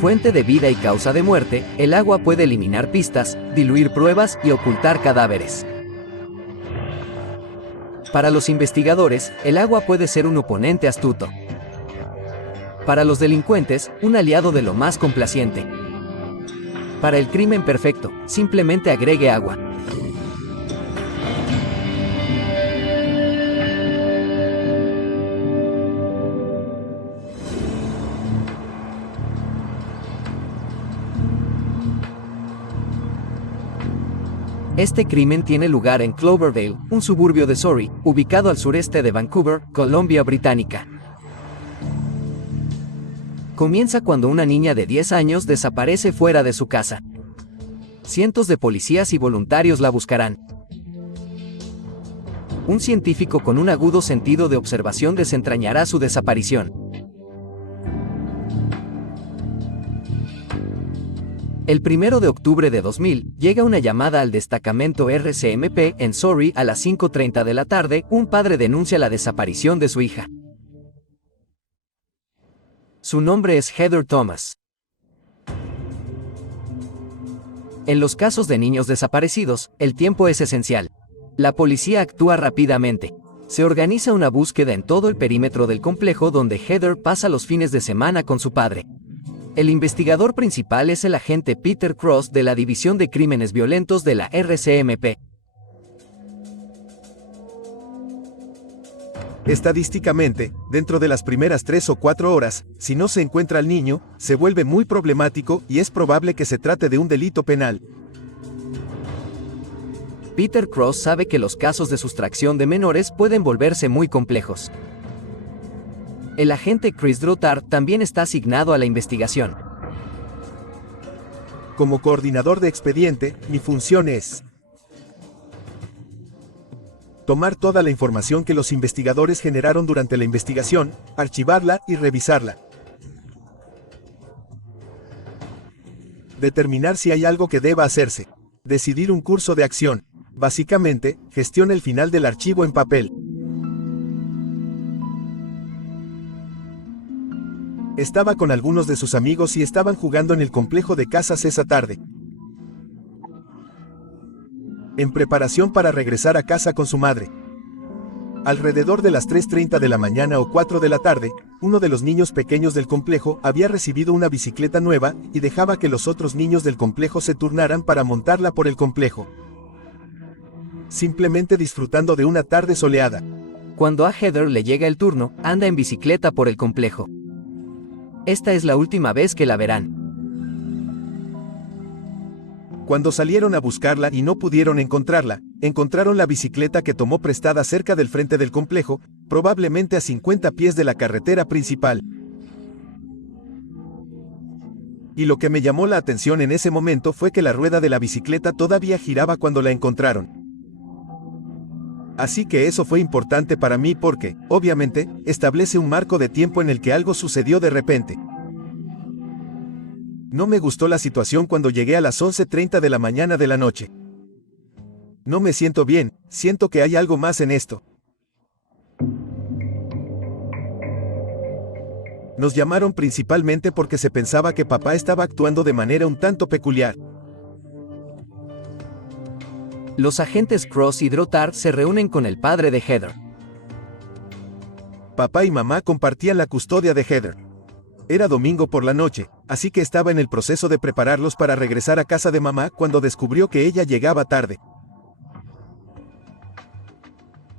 Fuente de vida y causa de muerte, el agua puede eliminar pistas, diluir pruebas y ocultar cadáveres. Para los investigadores, el agua puede ser un oponente astuto. Para los delincuentes, un aliado de lo más complaciente. Para el crimen perfecto, simplemente agregue agua. Este crimen tiene lugar en Cloverdale, un suburbio de Surrey, ubicado al sureste de Vancouver, Columbia Británica. Comienza cuando una niña de 10 años desaparece fuera de su casa. Cientos de policías y voluntarios la buscarán. Un científico con un agudo sentido de observación desentrañará su desaparición. El 1 de octubre de 2000, llega una llamada al destacamento RCMP en Surrey a las 5:30 de la tarde. Un padre denuncia la desaparición de su hija. Su nombre es Heather Thomas. En los casos de niños desaparecidos, el tiempo es esencial. La policía actúa rápidamente. Se organiza una búsqueda en todo el perímetro del complejo donde Heather pasa los fines de semana con su padre. El investigador principal es el agente Peter Cross de la División de Crímenes Violentos de la RCMP. Estadísticamente, dentro de las primeras 3 o 4 horas, si no se encuentra al niño, se vuelve muy problemático y es probable que se trate de un delito penal. Peter Cross sabe que los casos de sustracción de menores pueden volverse muy complejos. El agente Chris Drotar también está asignado a la investigación. Como coordinador de expediente, mi función es tomar toda la información que los investigadores generaron durante la investigación, archivarla y revisarla. Determinar si hay algo que deba hacerse. Decidir un curso de acción. Básicamente, gestiona el final del archivo en papel. Estaba con algunos de sus amigos y estaban jugando en el complejo de casas esa tarde. En preparación para regresar a casa con su madre. Alrededor de las 3:30 de la mañana o 4 de la tarde, uno de los niños pequeños del complejo había recibido una bicicleta nueva y dejaba que los otros niños del complejo se turnaran para montarla por el complejo. Simplemente disfrutando de una tarde soleada. Cuando a Heather le llega el turno, anda en bicicleta por el complejo. Esta es la última vez que la verán. Cuando salieron a buscarla y no pudieron encontrarla, encontraron la bicicleta que tomó prestada cerca del frente del complejo, probablemente a 50 pies de la carretera principal. Y lo que me llamó la atención en ese momento fue que la rueda de la bicicleta todavía giraba cuando la encontraron. Así que eso fue importante para mí porque, obviamente, establece un marco de tiempo en el que algo sucedió de repente. No me gustó la situación cuando llegué a las 11:30 de la mañana de la noche. No me siento bien, siento que hay algo más en esto. Nos llamaron principalmente porque se pensaba que papá estaba actuando de manera un tanto peculiar. Los agentes Cross y Drotar se reúnen con el padre de Heather. Papá y mamá compartían la custodia de Heather. Era domingo por la noche, así que estaba en el proceso de prepararlos para regresar a casa de mamá cuando descubrió que ella llegaba tarde.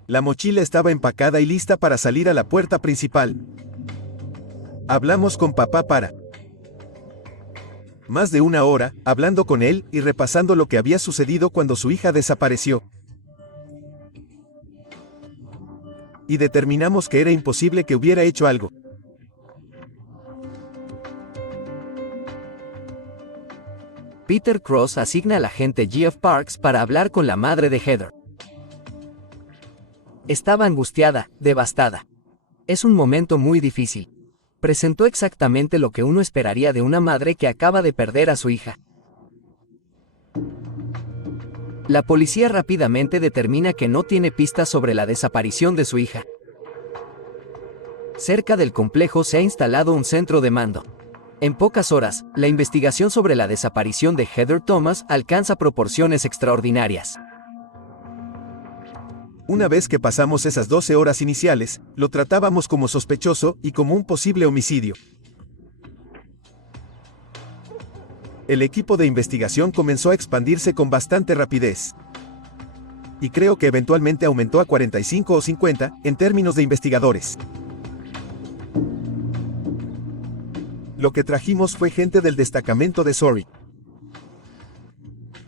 La mochila estaba empacada y lista para salir a la puerta principal. Hablamos con papá para más de una hora, hablando con él y repasando lo que había sucedido cuando su hija desapareció. Y determinamos que era imposible que hubiera hecho algo. Peter Cross asigna al agente Geoff Parks para hablar con la madre de Heather. Estaba angustiada, devastada. Es un momento muy difícil. Presentó exactamente lo que uno esperaría de una madre que acaba de perder a su hija. La policía rápidamente determina que no tiene pistas sobre la desaparición de su hija. Cerca del complejo se ha instalado un centro de mando. En pocas horas, la investigación sobre la desaparición de Heather Thomas alcanza proporciones extraordinarias. Una vez que pasamos esas 12 horas iniciales, lo tratábamos como sospechoso y como un posible homicidio. El equipo de investigación comenzó a expandirse con bastante rapidez. Y creo que eventualmente aumentó a 45 o 50 en términos de investigadores. Lo que trajimos fue gente del destacamento de Surrey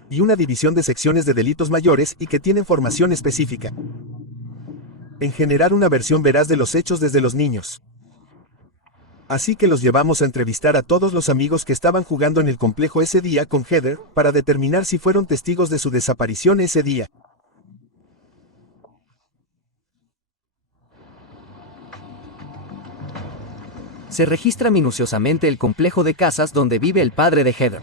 y una división de secciones de delitos mayores y que tienen formación específica en generar una versión veraz de los hechos desde los niños. Así que los llevamos a entrevistar a todos los amigos que estaban jugando en el complejo ese día con Heather, para determinar si fueron testigos de su desaparición ese día. Se registra minuciosamente el complejo de casas donde vive el padre de Heather.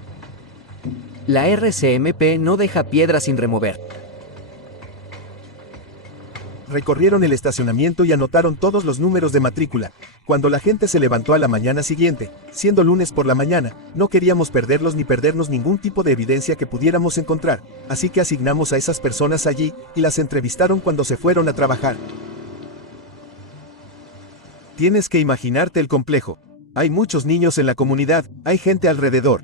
La RCMP no deja piedra sin remover. Recorrieron el estacionamiento y anotaron todos los números de matrícula. Cuando la gente se levantó a la mañana siguiente, siendo lunes por la mañana, no queríamos perderlos ni perdernos ningún tipo de evidencia que pudiéramos encontrar, así que asignamos a esas personas allí, y las entrevistaron cuando se fueron a trabajar. Tienes que imaginarte el complejo. Hay muchos niños en la comunidad, hay gente alrededor.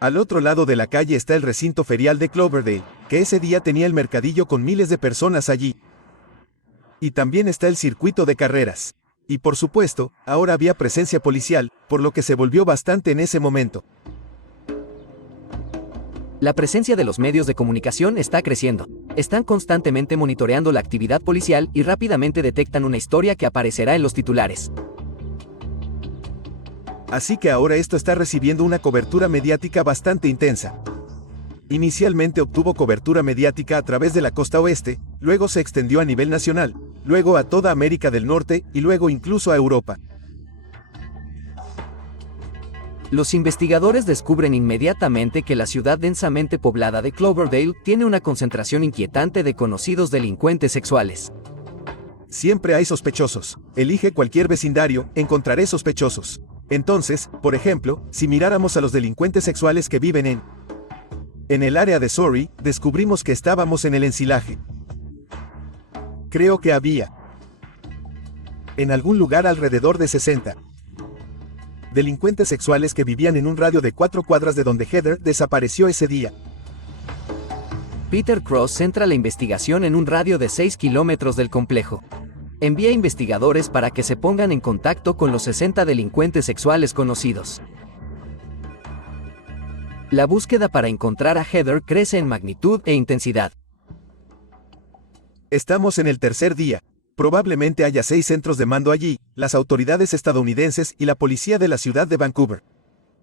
Al otro lado de la calle está el recinto ferial de Cloverdale, que ese día tenía el mercadillo con miles de personas allí. Y también está el circuito de carreras. Y por supuesto, ahora había presencia policial, por lo que se volvió bastante en ese momento. La presencia de los medios de comunicación está creciendo. Están constantemente monitoreando la actividad policial y rápidamente detectan una historia que aparecerá en los titulares. Así que ahora esto está recibiendo una cobertura mediática bastante intensa. Inicialmente obtuvo cobertura mediática a través de la costa oeste, luego se extendió a nivel nacional, luego a toda América del Norte y luego incluso a Europa. Los investigadores descubren inmediatamente que la ciudad densamente poblada de Cloverdale tiene una concentración inquietante de conocidos delincuentes sexuales. Siempre hay sospechosos. Elige cualquier vecindario, encontraré sospechosos. Entonces, por ejemplo, si miráramos a los delincuentes sexuales que viven en el área de Surrey, descubrimos que estábamos en el ensilaje. Creo que había en algún lugar alrededor de 60 delincuentes sexuales que vivían en un radio de 4 cuadras de donde Heather desapareció ese día. Peter Cross centra la investigación en un radio de 6 kilómetros del complejo. Envía investigadores para que se pongan en contacto con los 60 delincuentes sexuales conocidos. La búsqueda para encontrar a Heather crece en magnitud e intensidad. Estamos en el tercer día. Probablemente haya 6 centros de mando allí, las autoridades estadounidenses y la policía de la ciudad de Vancouver.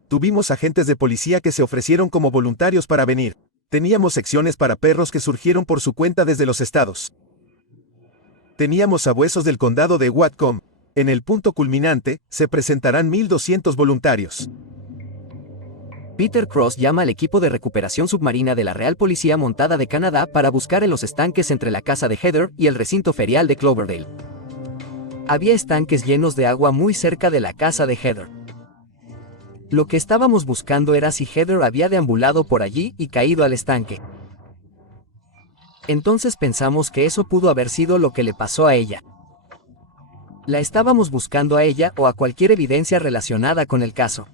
Tuvimos agentes de policía que se ofrecieron como voluntarios para venir. Teníamos secciones para perros que surgieron por su cuenta desde los estados. Teníamos sabuesos del condado de Whatcom. En el punto culminante, se presentarán 1,200 voluntarios. Peter Cross llama al equipo de recuperación submarina de la Real Policía Montada de Canadá para buscar en los estanques entre la casa de Heather y el recinto ferial de Cloverdale. Había estanques llenos de agua muy cerca de la casa de Heather. Lo que estábamos buscando era si Heather había deambulado por allí y caído al estanque. Entonces pensamos que eso pudo haber sido lo que le pasó a ella. La estábamos buscando a ella o a cualquier evidencia relacionada con el caso.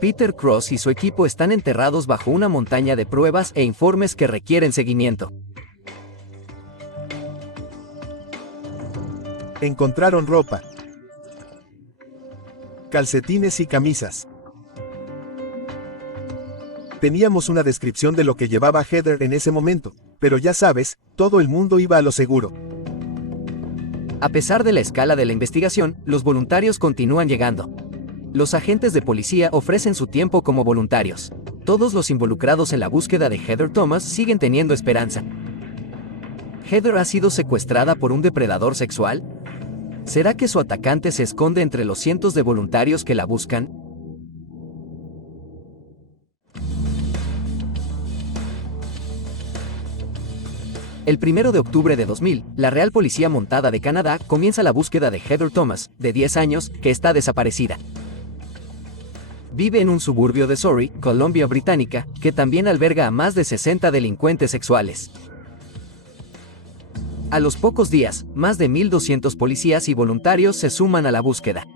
Peter Cross y su equipo están enterrados bajo una montaña de pruebas e informes que requieren seguimiento. Encontraron ropa, calcetines y camisas. Teníamos una descripción de lo que llevaba Heather en ese momento, pero ya sabes, todo el mundo iba a lo seguro. A pesar de la escala de la investigación, los voluntarios continúan llegando. Los agentes de policía ofrecen su tiempo como voluntarios. Todos los involucrados en la búsqueda de Heather Thomas siguen teniendo esperanza. ¿Heather ha sido secuestrada por un depredador sexual? ¿Será que su atacante se esconde entre los cientos de voluntarios que la buscan? El 1 de octubre de 2000, la Real Policía Montada de Canadá comienza la búsqueda de Heather Thomas, de 10 años, que está desaparecida. Vive en un suburbio de Surrey, Columbia Británica, que también alberga a más de 60 delincuentes sexuales. A los pocos días, más de 1.200 policías y voluntarios se suman a la búsqueda.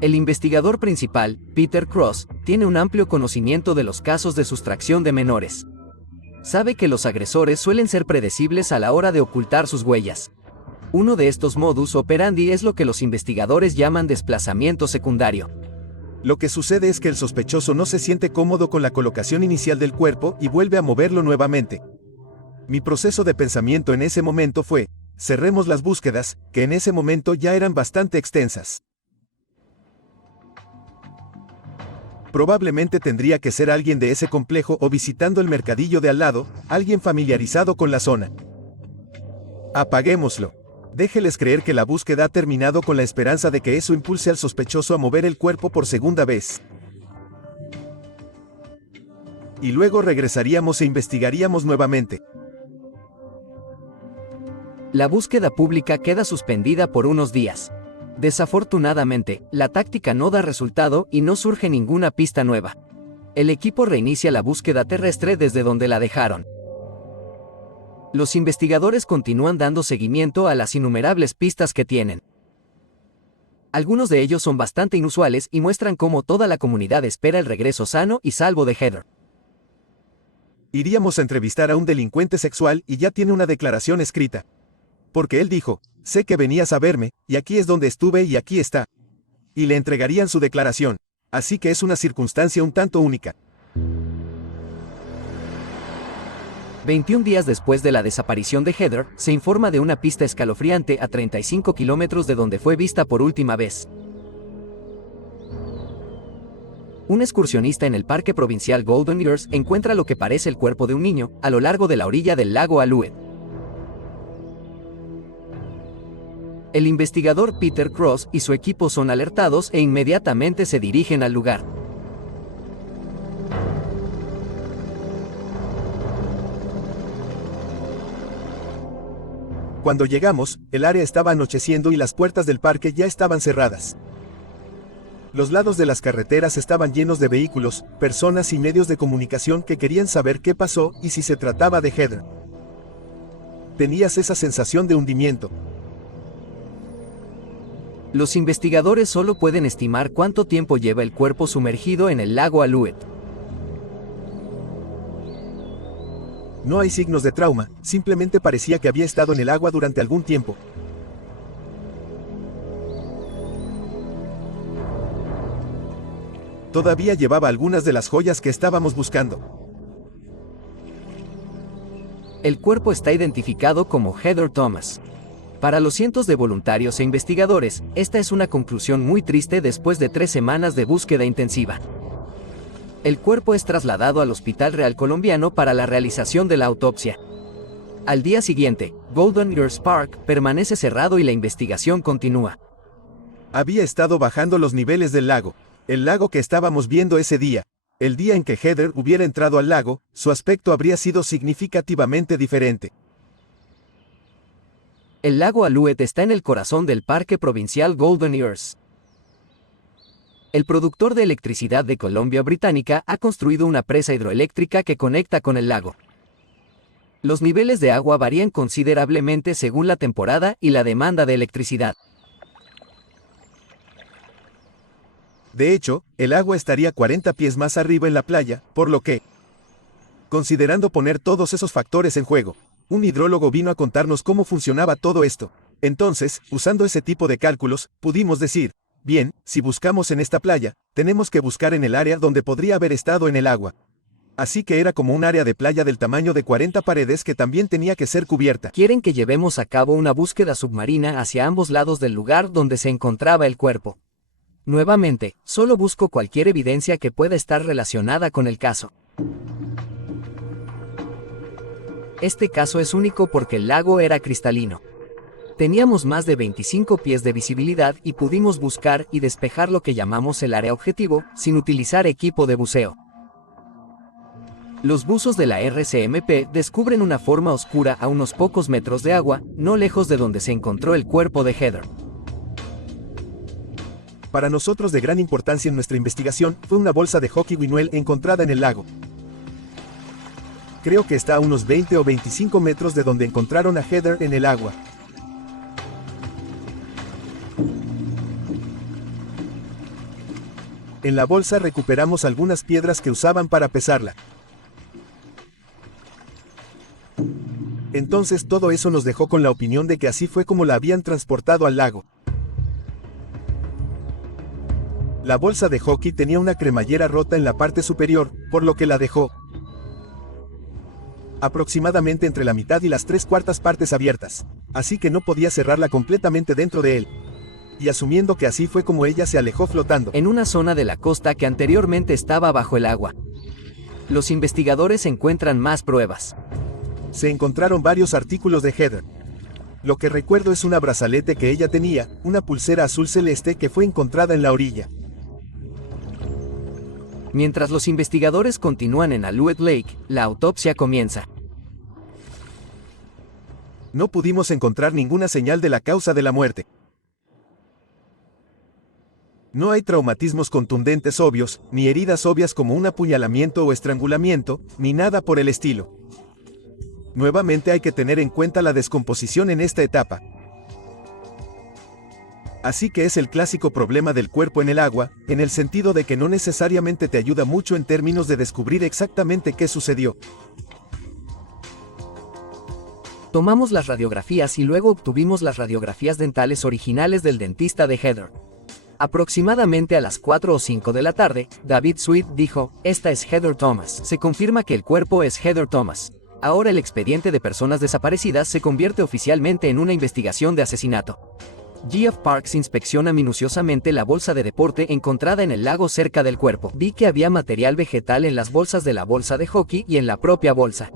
El investigador principal, Peter Cross, tiene un amplio conocimiento de los casos de sustracción de menores. Sabe que los agresores suelen ser predecibles a la hora de ocultar sus huellas. Uno de estos modus operandi es lo que los investigadores llaman desplazamiento secundario. Lo que sucede es que el sospechoso no se siente cómodo con la colocación inicial del cuerpo y vuelve a moverlo nuevamente. Mi proceso de pensamiento en ese momento fue, cerremos las búsquedas, que en ese momento ya eran bastante extensas. Probablemente tendría que ser alguien de ese complejo o visitando el mercadillo de al lado, alguien familiarizado con la zona. Apaguémoslo. Déjeles creer que la búsqueda ha terminado con la esperanza de que eso impulse al sospechoso a mover el cuerpo por segunda vez. Y luego regresaríamos e investigaríamos nuevamente. La búsqueda pública queda suspendida por unos días. Desafortunadamente, la táctica no da resultado y no surge ninguna pista nueva. El equipo reinicia la búsqueda terrestre desde donde la dejaron. Los investigadores continúan dando seguimiento a las innumerables pistas que tienen. Algunos de ellos son bastante inusuales y muestran cómo toda la comunidad espera el regreso sano y salvo de Heather. Iríamos a entrevistar a un delincuente sexual y ya tiene una declaración escrita. Porque él dijo, sé que venías a verme, y aquí es donde estuve y aquí está. Y le entregarían su declaración. Así que es una circunstancia un tanto única. 21 días después de la desaparición de Heather, se informa de una pista escalofriante a 35 kilómetros de donde fue vista por última vez. Un excursionista en el Parque Provincial Golden Ears encuentra lo que parece el cuerpo de un niño, a lo largo de la orilla del lago Alouette. El investigador Peter Cross y su equipo son alertados e inmediatamente se dirigen al lugar. Cuando llegamos, el área estaba anocheciendo y las puertas del parque ya estaban cerradas. Los lados de las carreteras estaban llenos de vehículos, personas y medios de comunicación que querían saber qué pasó y si se trataba de Heather. Tenías esa sensación de hundimiento. Los investigadores solo pueden estimar cuánto tiempo lleva el cuerpo sumergido en el lago Alouette. No hay signos de trauma, simplemente parecía que había estado en el agua durante algún tiempo. Todavía llevaba algunas de las joyas que estábamos buscando. El cuerpo está identificado como Heather Thomas. Para los cientos de voluntarios e investigadores, esta es una conclusión muy triste después de 3 semanas de búsqueda intensiva. El cuerpo es trasladado al Hospital Real Colombiano para la realización de la autopsia. Al día siguiente, Golden Ears Park permanece cerrado y la investigación continúa. Había estado bajando los niveles del lago, el lago que estábamos viendo ese día. El día en que Heather hubiera entrado al lago, su aspecto habría sido significativamente diferente. El lago Alouette está en el corazón del Parque Provincial Golden Ears. El productor de electricidad de Columbia Británica ha construido una presa hidroeléctrica que conecta con el lago. Los niveles de agua varían considerablemente según la temporada y la demanda de electricidad. De hecho, el agua estaría 40 pies más arriba en la playa, por lo que, considerando poner todos esos factores en juego, un hidrólogo vino a contarnos cómo funcionaba todo esto. Entonces, usando ese tipo de cálculos, pudimos decir, bien, si buscamos en esta playa, tenemos que buscar en el área donde podría haber estado en el agua. Así que era como un área de playa del tamaño de 40 paredes que también tenía que ser cubierta. Quieren que llevemos a cabo una búsqueda submarina hacia ambos lados del lugar donde se encontraba el cuerpo. Nuevamente, solo busco cualquier evidencia que pueda estar relacionada con el caso. Este caso es único porque el lago era cristalino. Teníamos más de 25 pies de visibilidad y pudimos buscar y despejar lo que llamamos el área objetivo, sin utilizar equipo de buceo. Los buzos de la RCMP descubren una forma oscura a unos pocos metros de agua, no lejos de donde se encontró el cuerpo de Heather. Para nosotros de gran importancia en nuestra investigación fue una bolsa de hockey Winuel encontrada en el lago. Creo que está a unos 20 o 25 metros de donde encontraron a Heather en el agua. En la bolsa recuperamos algunas piedras que usaban para pesarla. Entonces todo eso nos dejó con la opinión de que así fue como la habían transportado al lago. La bolsa de hockey tenía una cremallera rota en la parte superior, por lo que la dejó aproximadamente entre la mitad y las 3/4 partes abiertas, así que no podía cerrarla completamente dentro de él. Y asumiendo que así fue como ella se alejó flotando en una zona de la costa que anteriormente estaba bajo el agua. Los investigadores encuentran más pruebas. Se encontraron varios artículos de Heather. Lo que recuerdo es una brazalete que ella tenía, una pulsera azul celeste que fue encontrada en la orilla. Mientras los investigadores continúan en Alouette Lake, la autopsia comienza. No pudimos encontrar ninguna señal de la causa de la muerte. No hay traumatismos contundentes obvios, ni heridas obvias como un apuñalamiento o estrangulamiento, ni nada por el estilo. Nuevamente hay que tener en cuenta la descomposición en esta etapa. Así que es el clásico problema del cuerpo en el agua, en el sentido de que no necesariamente te ayuda mucho en términos de descubrir exactamente qué sucedió. Tomamos las radiografías y luego obtuvimos las radiografías dentales originales del dentista de Heather. Aproximadamente a las 4 o 5 de la tarde, David Sweet dijo, "Esta es Heather Thomas". Se confirma que el cuerpo es Heather Thomas. Ahora el expediente de personas desaparecidas se convierte oficialmente en una investigación de asesinato. Geoff Parks inspecciona minuciosamente la bolsa de deporte encontrada en el lago cerca del cuerpo. Vi que había material vegetal en las bolsas de la bolsa de hockey y en la propia bolsa.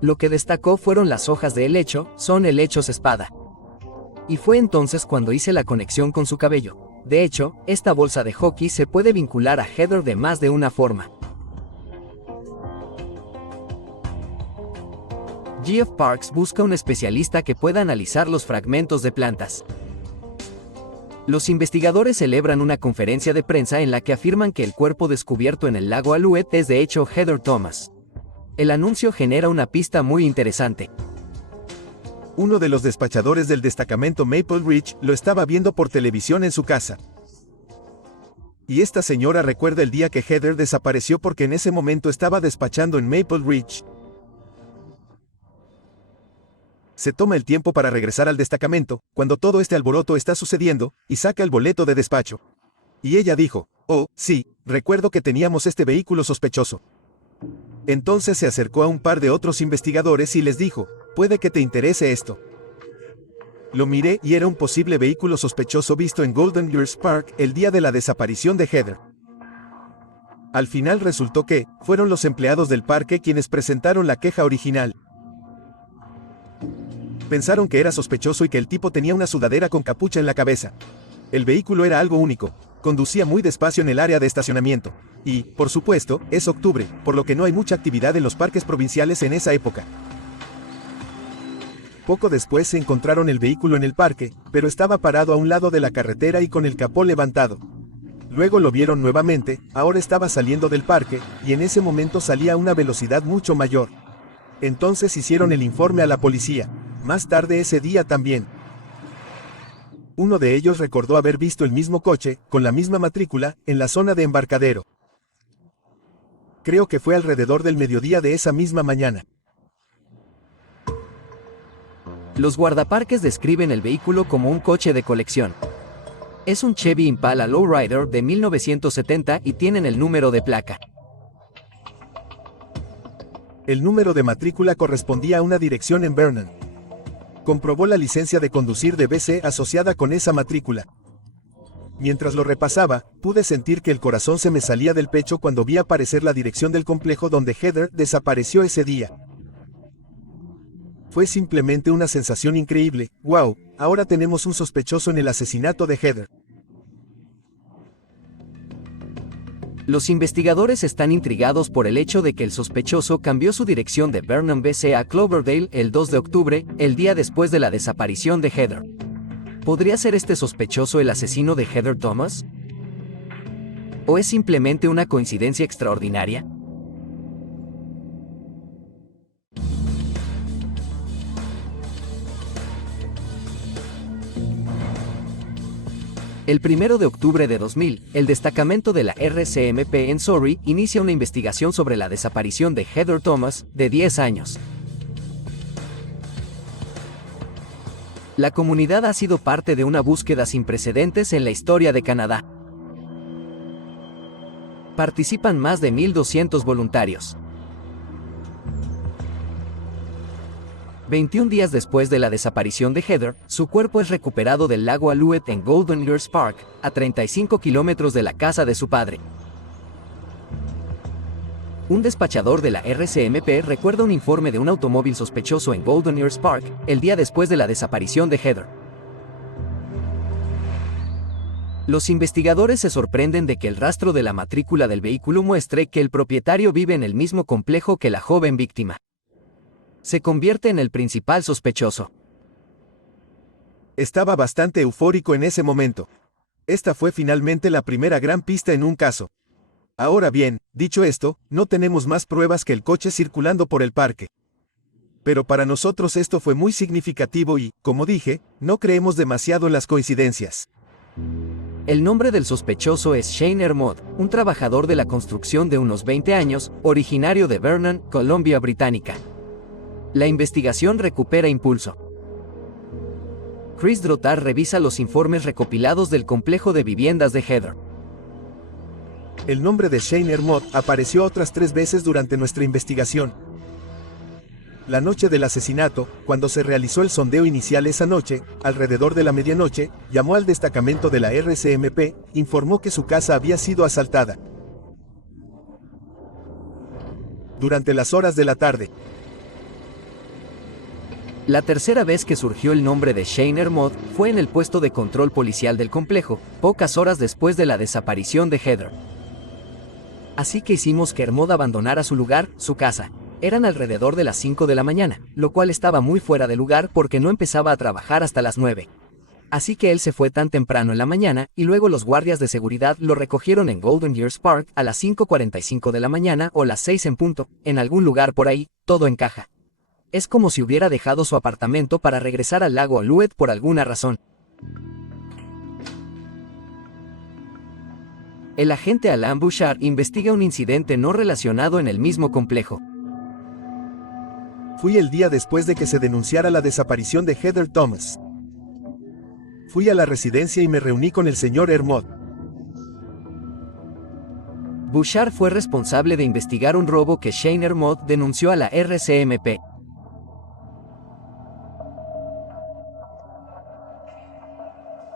Lo que destacó fueron las hojas de helecho, son helechos espada. Y fue entonces cuando hice la conexión con su cabello. De hecho, esta bolsa de hockey se puede vincular a Heather de más de una forma. Geoff Parks busca un especialista que pueda analizar los fragmentos de plantas. Los investigadores celebran una conferencia de prensa en la que afirman que el cuerpo descubierto en el lago Alouette es de hecho Heather Thomas. El anuncio genera una pista muy interesante. Uno de los despachadores del destacamento Maple Ridge lo estaba viendo por televisión en su casa. Y esta señora recuerda el día que Heather desapareció porque en ese momento estaba despachando en Maple Ridge. Se toma el tiempo para regresar al destacamento, cuando todo este alboroto está sucediendo, y saca el boleto de despacho. Y ella dijo, "Oh, sí, recuerdo que teníamos este vehículo sospechoso". Entonces se acercó a un par de otros investigadores y les dijo, "Puede que te interese esto". Lo miré y era un posible vehículo sospechoso visto en Golden Girls Park el día de la desaparición de Heather. Al final resultó que, fueron los empleados del parque quienes presentaron la queja original. Pensaron que era sospechoso y que el tipo tenía una sudadera con capucha en la cabeza. El vehículo era algo único, conducía muy despacio en el área de estacionamiento. Y, por supuesto, es octubre, por lo que no hay mucha actividad en los parques provinciales en esa época. Poco después se encontraron el vehículo en el parque, pero estaba parado a un lado de la carretera y con el capó levantado. Luego lo vieron nuevamente, ahora estaba saliendo del parque, y en ese momento salía a una velocidad mucho mayor. Entonces hicieron el informe a la policía. Más tarde ese día también. Uno de ellos recordó haber visto el mismo coche, con la misma matrícula, en la zona de embarcadero. Creo que fue alrededor del mediodía de esa misma mañana. Los guardaparques describen el vehículo como un coche de colección. Es un Chevy Impala Lowrider de 1970 y tienen el número de placa. El número de matrícula correspondía a una dirección en Vernon. Comprobó la licencia de conducir de BC asociada con esa matrícula. Mientras lo repasaba, pude sentir que el corazón se me salía del pecho cuando vi aparecer la dirección del complejo donde Heather desapareció ese día. Fue simplemente una sensación increíble. ¡Wow! Ahora tenemos un sospechoso en el asesinato de Heather. Los investigadores están intrigados por el hecho de que el sospechoso cambió su dirección de Burnham BC a Cloverdale el 2 de octubre, el día después de la desaparición de Heather. ¿Podría ser este sospechoso el asesino de Heather Thomas? ¿O es simplemente una coincidencia extraordinaria? El 1 de octubre de 2000, el destacamento de la RCMP en Surrey inicia una investigación sobre la desaparición de Heather Thomas, de 10 años. La comunidad ha sido parte de una búsqueda sin precedentes en la historia de Canadá. Participan más de 1,200 voluntarios. 21 días después de la desaparición de Heather, su cuerpo es recuperado del lago Alouette en Golden Ears Park, a 35 kilómetros de la casa de su padre. Un despachador de la RCMP recuerda un informe de un automóvil sospechoso en Golden Ears Park, el día después de la desaparición de Heather. Los investigadores se sorprenden de que el rastro de la matrícula del vehículo muestre que el propietario vive en el mismo complejo que la joven víctima. Se convierte en el principal sospechoso. Estaba bastante eufórico en ese momento. Esta fue finalmente la primera gran pista en un caso. Ahora bien, dicho esto, no tenemos más pruebas que el coche circulando por el parque. Pero para nosotros esto fue muy significativo y, como dije, no creemos demasiado en las coincidencias. El nombre del sospechoso es Shane Hermod, un trabajador de la construcción de unos 20 años, originario de Vernon, Columbia Británica. La investigación recupera impulso. Chris Drottar revisa los informes recopilados del complejo de viviendas de Heather. El nombre de Shane Hermod apareció otras 3 veces durante nuestra investigación. La noche del asesinato, cuando se realizó el sondeo inicial esa noche, alrededor de la medianoche, llamó al destacamento de la RCMP, informó que su casa había sido asaltada. Durante las horas de la tarde. La tercera vez que surgió el nombre de Shane Hermod fue en el puesto de control policial del complejo, pocas horas después de la desaparición de Heather. Así que hicimos que Hermod abandonara su lugar, su casa. Eran alrededor de las 5 de la mañana, lo cual estaba muy fuera de lugar porque no empezaba a trabajar hasta las 9. Así que él se fue tan temprano en la mañana, y luego los guardias de seguridad lo recogieron en Golden Ears Park a las 5:45 de la mañana o las 6 en punto, en algún lugar por ahí, todo encaja. Es como si hubiera dejado su apartamento para regresar al lago Alouette por alguna razón. El agente Alain Bouchard investiga un incidente no relacionado en el mismo complejo. Fui el día después de que se denunciara la desaparición de Heather Thomas. Fui a la residencia y me reuní con el señor Hermod. Bouchard fue responsable de investigar un robo que Shane Hermod denunció a la RCMP.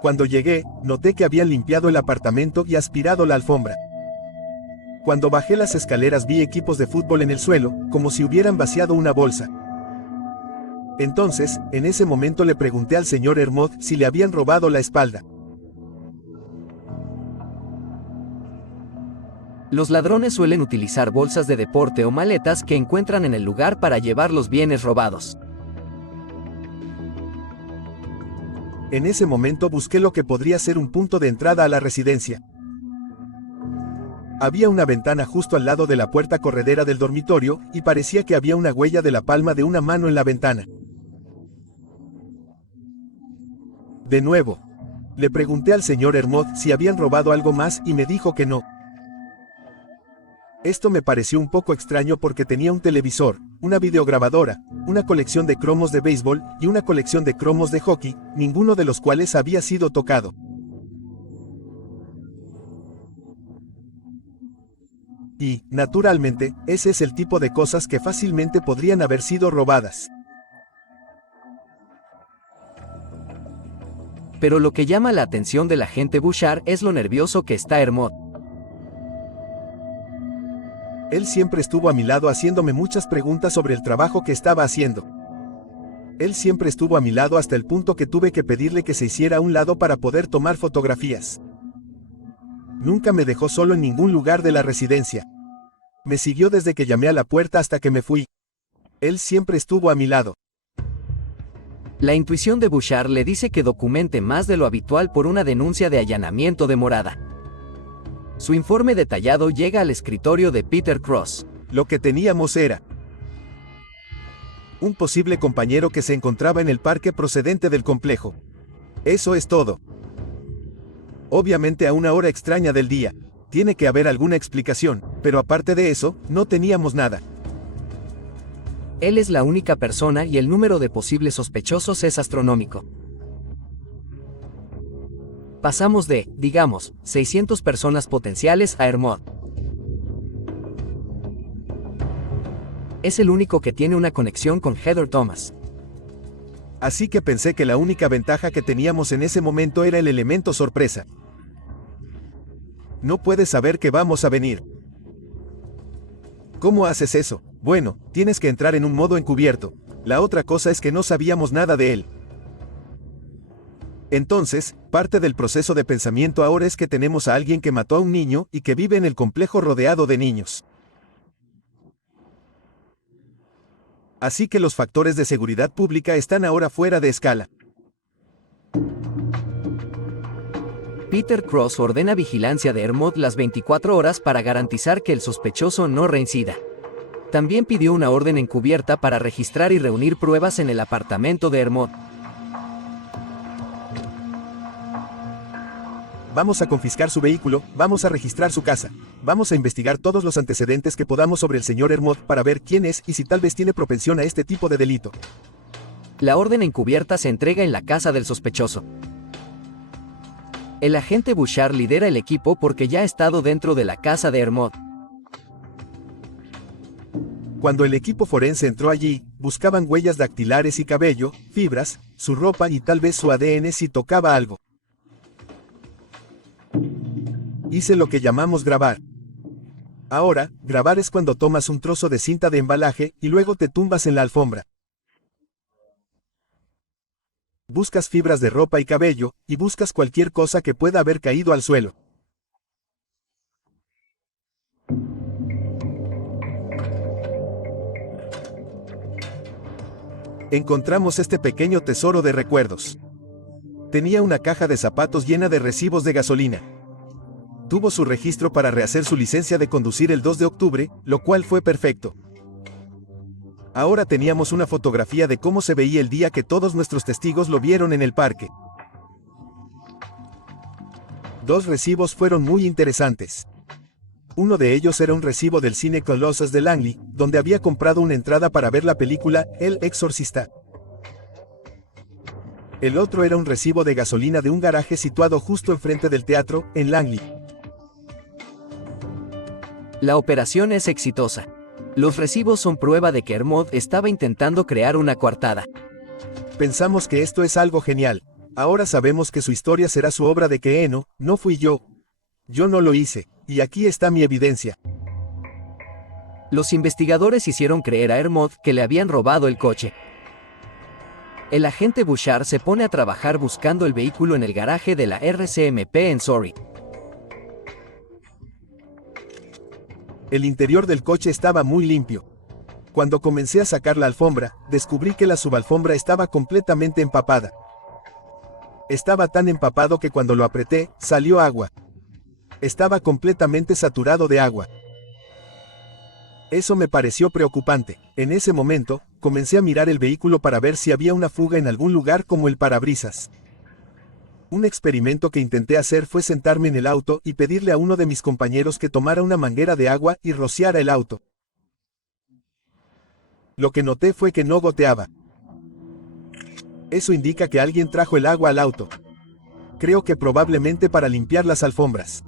Cuando llegué, noté que habían limpiado el apartamento y aspirado la alfombra. Cuando bajé las escaleras vi equipos de fútbol en el suelo, como si hubieran vaciado una bolsa. Entonces, en ese momento le pregunté al señor Hermod si le habían robado la espalda. Los ladrones suelen utilizar bolsas de deporte o maletas que encuentran en el lugar para llevar los bienes robados. En ese momento busqué lo que podría ser un punto de entrada a la residencia. Había una ventana justo al lado de la puerta corredera del dormitorio, y parecía que había una huella de la palma de una mano en la ventana. De nuevo, le pregunté al señor Hermod si habían robado algo más y me dijo que no. Esto me pareció un poco extraño porque tenía un televisor, una videograbadora, una colección de cromos de béisbol y una colección de cromos de hockey, ninguno de los cuales había sido tocado. Y, naturalmente, ese es el tipo de cosas que fácilmente podrían haber sido robadas. Pero lo que llama la atención del agente Bouchard es lo nervioso que está Hermod. Él siempre estuvo a mi lado haciéndome muchas preguntas sobre el trabajo que estaba haciendo. Él siempre estuvo a mi lado hasta el punto que tuve que pedirle que se hiciera a un lado para poder tomar fotografías. Nunca me dejó solo en ningún lugar de la residencia. Me siguió desde que llamé a la puerta hasta que me fui. Él siempre estuvo a mi lado. La intuición de Bouchard le dice que documente más de lo habitual por una denuncia de allanamiento de morada. Su informe detallado llega al escritorio de Peter Cross. Lo que teníamos era un posible compañero que se encontraba en el parque procedente del complejo. Eso es todo. Obviamente a una hora extraña del día. Tiene que haber alguna explicación, pero aparte de eso, no teníamos nada. Él es la única persona y el número de posibles sospechosos es astronómico. Pasamos de, digamos, 600 personas potenciales a Hermod. Es el único que tiene una conexión con Heather Thomas. Así que pensé que la única ventaja que teníamos en ese momento era el elemento sorpresa. No puedes saber que vamos a venir. ¿Cómo haces eso? Bueno, tienes que entrar en un modo encubierto. La otra cosa es que no sabíamos nada de él. Entonces, parte del proceso de pensamiento ahora es que tenemos a alguien que mató a un niño y que vive en el complejo rodeado de niños. Así que los factores de seguridad pública están ahora fuera de escala. Peter Cross ordena vigilancia de Hermod las 24 horas para garantizar que el sospechoso no reincida. También pidió una orden encubierta para registrar y reunir pruebas en el apartamento de Hermod. Vamos a confiscar su vehículo, vamos a registrar su casa. Vamos a investigar todos los antecedentes que podamos sobre el señor Hermod para ver quién es y si tal vez tiene propensión a este tipo de delito. La orden encubierta se entrega en la casa del sospechoso. El agente Bouchard lidera el equipo porque ya ha estado dentro de la casa de Hermod. Cuando el equipo forense entró allí, buscaban huellas dactilares y cabello, fibras, su ropa y tal vez su ADN si tocaba algo. Hice lo que llamamos grabar. Ahora, grabar es cuando tomas un trozo de cinta de embalaje y luego te tumbas en la alfombra. Buscas fibras de ropa y cabello, y buscas cualquier cosa que pueda haber caído al suelo. Encontramos este pequeño tesoro de recuerdos. Tenía una caja de zapatos llena de recibos de gasolina. Tuvo su registro para rehacer su licencia de conducir el 2 de octubre, lo cual fue perfecto. Ahora teníamos una fotografía de cómo se veía el día que todos nuestros testigos lo vieron en el parque. 2 recibos fueron muy interesantes. Uno de ellos era un recibo del cine Colossus de Langley, donde había comprado una entrada para ver la película El Exorcista. El otro era un recibo de gasolina de un garaje situado justo enfrente del teatro, en Langley. La operación es exitosa. Los recibos son prueba de que Hermod estaba intentando crear una coartada. Pensamos que esto es algo genial. Ahora sabemos que su historia será su obra de que no fui yo. Yo no lo hice, y aquí está mi evidencia. Los investigadores hicieron creer a Hermod que le habían robado el coche. El agente Bouchard se pone a trabajar buscando el vehículo en el garaje de la RCMP en Surrey. El interior del coche estaba muy limpio. Cuando comencé a sacar la alfombra, descubrí que la subalfombra estaba completamente empapada. Estaba tan empapado que cuando lo apreté, salió agua. Estaba completamente saturado de agua. Eso me pareció preocupante. En ese momento, comencé a mirar el vehículo para ver si había una fuga en algún lugar como el parabrisas. Un experimento que intenté hacer fue sentarme en el auto y pedirle a uno de mis compañeros que tomara una manguera de agua y rociara el auto. Lo que noté fue que no goteaba. Eso indica que alguien trajo el agua al auto. Creo que probablemente para limpiar las alfombras.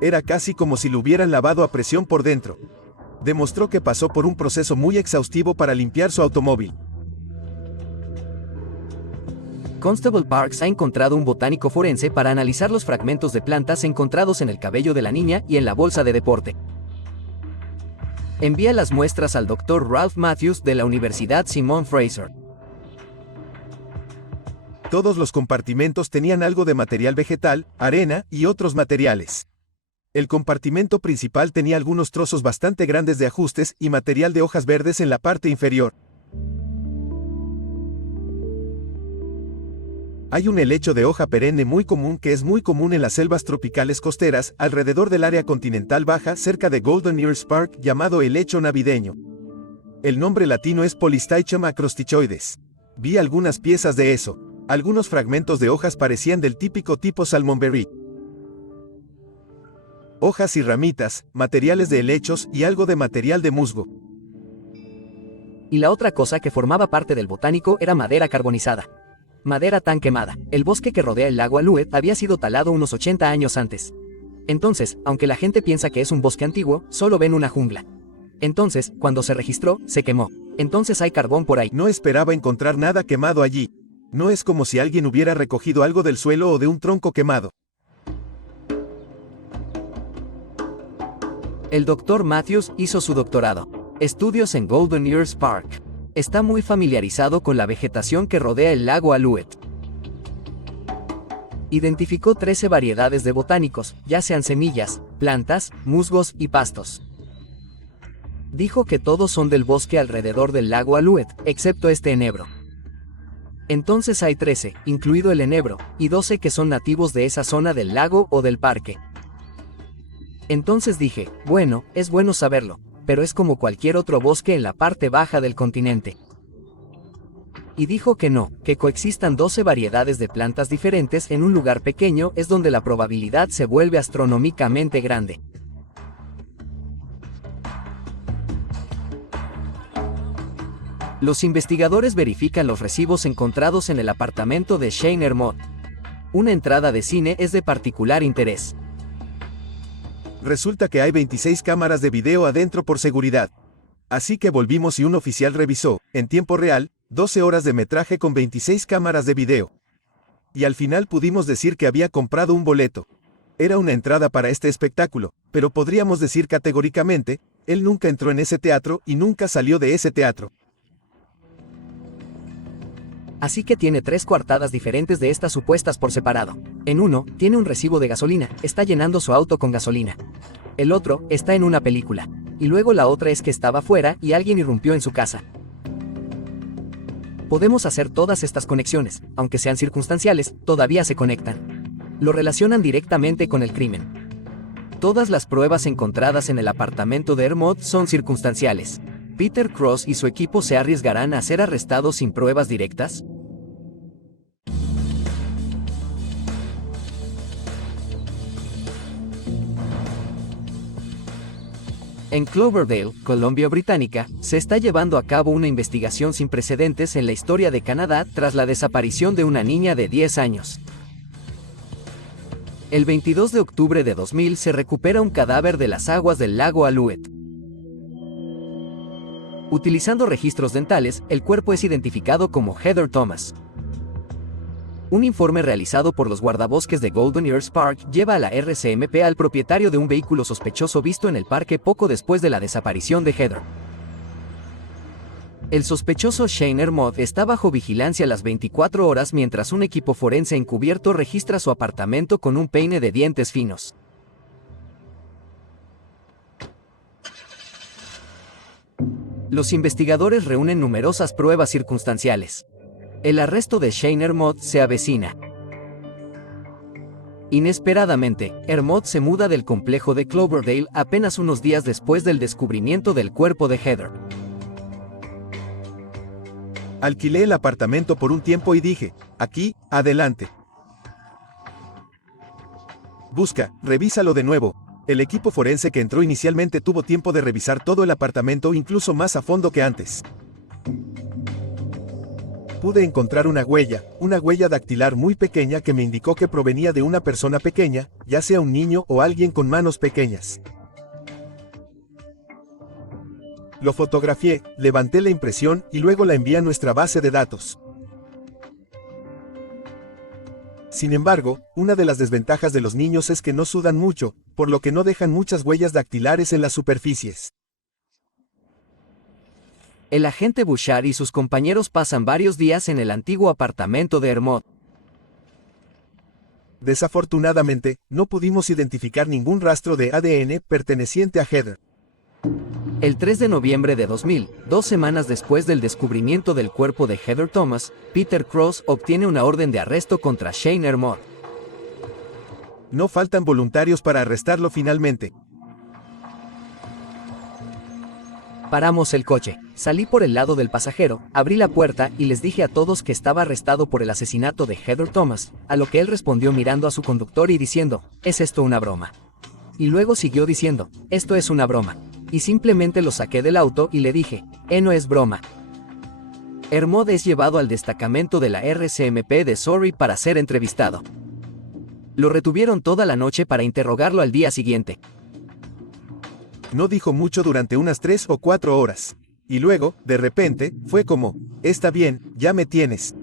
Era casi como si lo hubieran lavado a presión por dentro. Demostró que pasó por un proceso muy exhaustivo para limpiar su automóvil. Constable Parks ha encontrado un botánico forense para analizar los fragmentos de plantas encontrados en el cabello de la niña y en la bolsa de deporte. Envía las muestras al Dr. Ralph Matthews de la Universidad Simon Fraser. Todos los compartimentos tenían algo de material vegetal, arena y otros materiales. El compartimento principal tenía algunos trozos bastante grandes de ajustes y material de hojas verdes en la parte inferior. Hay un helecho de hoja perenne muy común que es muy común en las selvas tropicales costeras, alrededor del área continental baja cerca de Golden Ears Park, llamado helecho navideño. El nombre latino es Polystachum acrostichoides. Vi algunas piezas de eso. Algunos fragmentos de hojas parecían del típico tipo salmonberry. Hojas y ramitas, materiales de helechos y algo de material de musgo. Y la otra cosa que formaba parte del botánico era madera carbonizada. Madera tan quemada. El bosque que rodea el lago Alouette había sido talado unos 80 años antes. Entonces, aunque la gente piensa que es un bosque antiguo, solo ven una jungla. Entonces, cuando se registró, se quemó. Entonces hay carbón por ahí. No esperaba encontrar nada quemado allí. No es como si alguien hubiera recogido algo del suelo o de un tronco quemado. El Dr. Matthews hizo su doctorado. Estudios en Golden Ears Park. Está muy familiarizado con la vegetación que rodea el lago Alouette. Identificó 13 variedades de botánicos, ya sean semillas, plantas, musgos y pastos. Dijo que todos son del bosque alrededor del lago Alouette, excepto este enebro. Entonces hay 13, incluido el enebro, y 12 que son nativos de esa zona del lago o del parque. Entonces dije, bueno, es bueno saberlo, pero es como cualquier otro bosque en la parte baja del continente. Y dijo que no, que coexistan 12 variedades de plantas diferentes en un lugar pequeño es donde la probabilidad se vuelve astronómicamente grande. Los investigadores verifican los recibos encontrados en el apartamento de Shane Ermott. Una entrada de cine es de particular interés. Resulta que hay 26 cámaras de video adentro por seguridad. Así que volvimos y un oficial revisó, en tiempo real, 12 horas de metraje con 26 cámaras de video. Y al final pudimos decir que había comprado un boleto. Era una entrada para este espectáculo, pero podríamos decir categóricamente, él nunca entró en ese teatro y nunca salió de ese teatro. Así que tiene 3 coartadas diferentes de estas supuestas por separado. En uno, tiene un recibo de gasolina, está llenando su auto con gasolina. El otro, está en una película. Y luego la otra es que estaba fuera y alguien irrumpió en su casa. Podemos hacer todas estas conexiones, aunque sean circunstanciales, todavía se conectan. Lo relacionan directamente con el crimen. Todas las pruebas encontradas en el apartamento de Ermott son circunstanciales. ¿Peter Cross y su equipo se arriesgarán a ser arrestados sin pruebas directas? En Cloverdale, Columbia Británica, se está llevando a cabo una investigación sin precedentes en la historia de Canadá tras la desaparición de una niña de 10 años. El 22 de octubre de 2000 se recupera un cadáver de las aguas del lago Alouette. Utilizando registros dentales, el cuerpo es identificado como Heather Thomas. Un informe realizado por los guardabosques de Golden Ears Park lleva a la RCMP al propietario de un vehículo sospechoso visto en el parque poco después de la desaparición de Heather. El sospechoso Shane Ermott está bajo vigilancia las 24 horas mientras un equipo forense encubierto registra su apartamento con un peine de dientes finos. Los investigadores reúnen numerosas pruebas circunstanciales. El arresto de Shane Ermott se avecina. Inesperadamente, Ermott se muda del complejo de Cloverdale apenas unos días después del descubrimiento del cuerpo de Heather. Alquilé el apartamento por un tiempo y dije, aquí, adelante. Busca, revísalo de nuevo. El equipo forense que entró inicialmente tuvo tiempo de revisar todo el apartamento incluso más a fondo que antes. Pude encontrar una huella dactilar muy pequeña que me indicó que provenía de una persona pequeña, ya sea un niño o alguien con manos pequeñas. Lo fotografié, levanté la impresión y luego la envié a nuestra base de datos. Sin embargo, una de las desventajas de los niños es que no sudan mucho, por lo que no dejan muchas huellas dactilares en las superficies. El agente Bouchard y sus compañeros pasan varios días en el antiguo apartamento de Ermott. Desafortunadamente, no pudimos identificar ningún rastro de ADN perteneciente a Heather. El 3 de noviembre de 2000, 2 semanas después del descubrimiento del cuerpo de Heather Thomas, Peter Cross obtiene una orden de arresto contra Shane Ermord. No faltan voluntarios para arrestarlo finalmente. Paramos el coche, salí por el lado del pasajero, abrí la puerta y les dije a todos que estaba arrestado por el asesinato de Heather Thomas, a lo que él respondió mirando a su conductor y diciendo, ¿es esto una broma? Y luego siguió diciendo, esto es una broma. Y simplemente lo saqué del auto y le dije, no es broma. Ermord es llevado al destacamento de la RCMP de Surrey para ser entrevistado. Lo retuvieron toda la noche para interrogarlo al día siguiente. No dijo mucho durante unas 3 o 4 horas. Y luego, de repente, fue como, está bien, ya me tienes.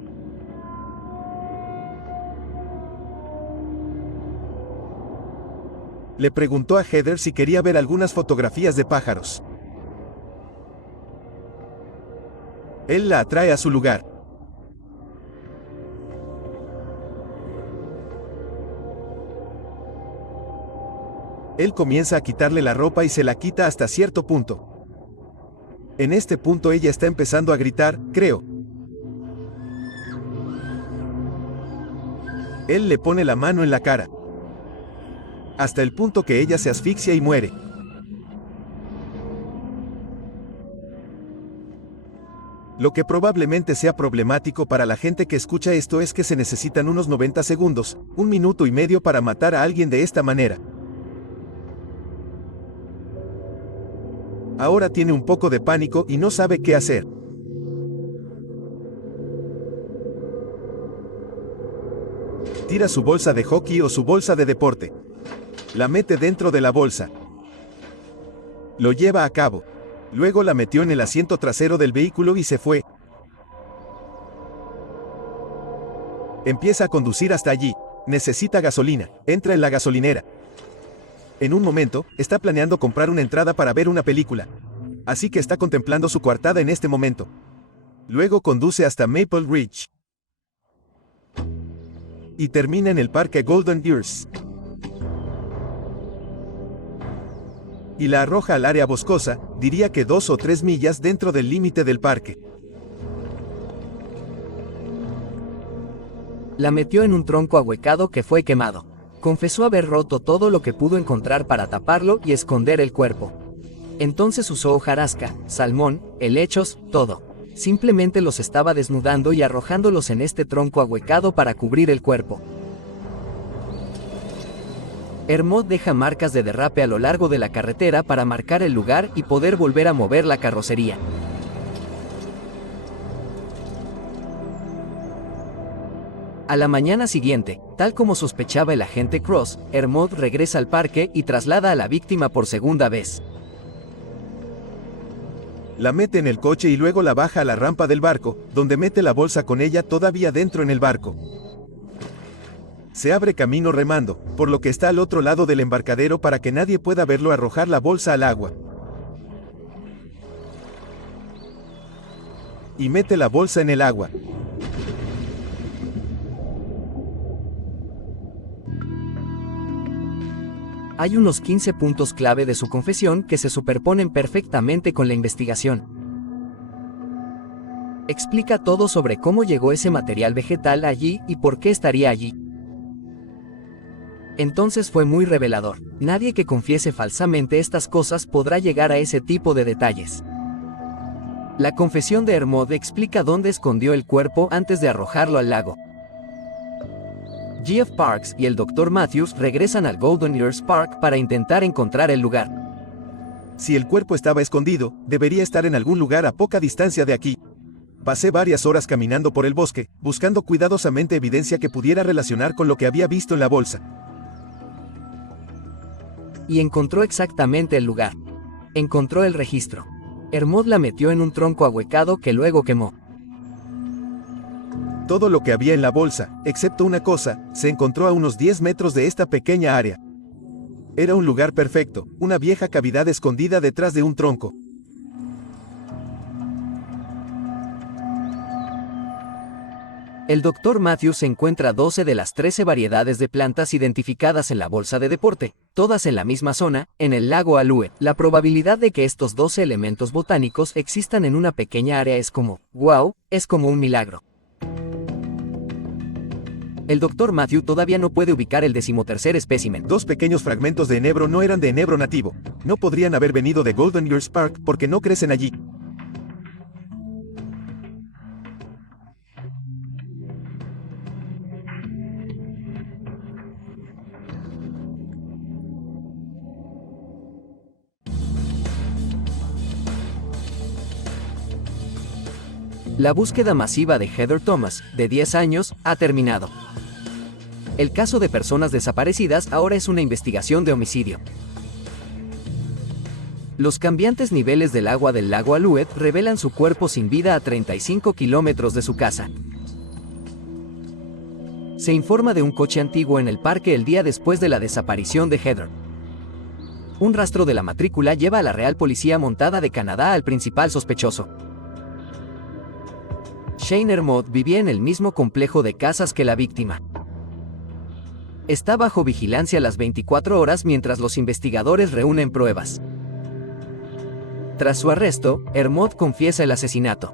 Le preguntó a Heather si quería ver algunas fotografías de pájaros. Él la atrae a su lugar. Él comienza a quitarle la ropa y se la quita hasta cierto punto. En este punto ella está empezando a gritar, creo. Él le pone la mano en la cara. Hasta el punto que ella se asfixia y muere. Lo que probablemente sea problemático para la gente que escucha esto es que se necesitan unos 90 segundos, 1 minuto y medio para matar a alguien de esta manera. Ahora tiene un poco de pánico y no sabe qué hacer. Tira su bolsa de hockey o su bolsa de deporte. La mete dentro de la bolsa. Lo lleva a cabo. Luego la metió en el asiento trasero del vehículo y se fue. Empieza a conducir hasta allí. Necesita gasolina. Entra en la gasolinera. En un momento, está planeando comprar una entrada para ver una película. Así que está contemplando su coartada en este momento. Luego conduce hasta Maple Ridge. Y termina en el parque Golden Ears. Y la arroja al área boscosa, diría que 2 o 3 millas dentro del límite del parque. La metió en un tronco ahuecado que fue quemado. Confesó haber roto todo lo que pudo encontrar para taparlo y esconder el cuerpo. Entonces usó hojarasca, salmón, helechos, todo. Simplemente los estaba desnudando y arrojándolos en este tronco ahuecado para cubrir el cuerpo. Ermord deja marcas de derrape a lo largo de la carretera para marcar el lugar y poder volver a mover la carrocería. A la mañana siguiente, tal como sospechaba el agente Cross, Ermord regresa al parque y traslada a la víctima por segunda vez. La mete en el coche y luego la baja a la rampa del barco, donde mete la bolsa con ella todavía dentro en el barco. Se abre camino remando, por lo que está al otro lado del embarcadero para que nadie pueda verlo arrojar la bolsa al agua. Y mete la bolsa en el agua. Hay unos 15 puntos clave de su confesión que se superponen perfectamente con la investigación. Explica todo sobre cómo llegó ese material vegetal allí y por qué estaría allí. Entonces fue muy revelador. Nadie que confiese falsamente estas cosas podrá llegar a ese tipo de detalles. La confesión de Ermord explica dónde escondió el cuerpo antes de arrojarlo al lago. Jeff Parks y el Dr. Matthews regresan al Golden Ears Park para intentar encontrar el lugar. Si el cuerpo estaba escondido, debería estar en algún lugar a poca distancia de aquí. Pasé varias horas caminando por el bosque, buscando cuidadosamente evidencia que pudiera relacionar con lo que había visto en la bolsa. Y encontró exactamente el lugar. Encontró el registro. Ermord la metió en un tronco ahuecado que luego quemó. Todo lo que había en la bolsa, excepto una cosa, se encontró a unos 10 metros de esta pequeña área. Era un lugar perfecto, una vieja cavidad escondida detrás de un tronco. El Dr. Matthews encuentra 12 de las 13 variedades de plantas identificadas en la bolsa de deporte, todas en la misma zona, en el lago Alouette. La probabilidad de que estos 12 elementos botánicos existan en una pequeña área es como, wow, es como un milagro. El Dr. Matthew todavía no puede ubicar el 13º espécimen. 2 pequeños fragmentos de enebro no eran de enebro nativo. No podrían haber venido de Golden Ears Park porque no crecen allí. La búsqueda masiva de Heather Thomas, de 10 años, ha terminado. El caso de personas desaparecidas ahora es una investigación de homicidio. Los cambiantes niveles del agua del lago Alouette revelan su cuerpo sin vida a 35 kilómetros de su casa. Se informa de un coche antiguo en el parque el día después de la desaparición de Heather. Un rastro de la matrícula lleva a la Real Policía Montada de Canadá al principal sospechoso. Shane Ermode vivía en el mismo complejo de casas que la víctima. Está bajo vigilancia las 24 horas mientras los investigadores reúnen pruebas. Tras su arresto, Ermode confiesa el asesinato.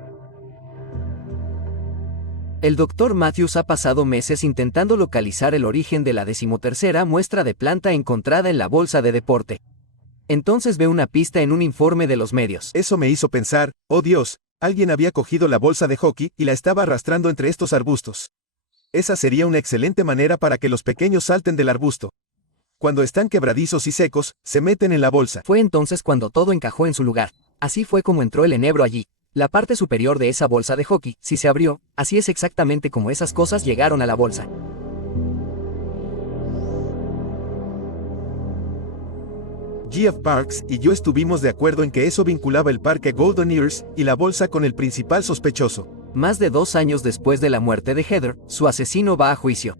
El Dr. Matthews ha pasado meses intentando localizar el origen de la 13ª muestra de planta encontrada en la bolsa de deporte. Entonces ve una pista en un informe de los medios. Eso me hizo pensar, oh Dios, alguien había cogido la bolsa de hockey y la estaba arrastrando entre estos arbustos. Esa sería una excelente manera para que los pequeños salten del arbusto. Cuando están quebradizos y secos, se meten en la bolsa. Fue entonces cuando todo encajó en su lugar. Así fue como entró el enebro allí. La parte superior de esa bolsa de hockey, si se abrió, así es exactamente como esas cosas llegaron a la bolsa. Jeff Parks y yo estuvimos de acuerdo en que eso vinculaba el parque Golden Ears y la bolsa con el principal sospechoso. Más de 2 años después de la muerte de Heather, su asesino va a juicio.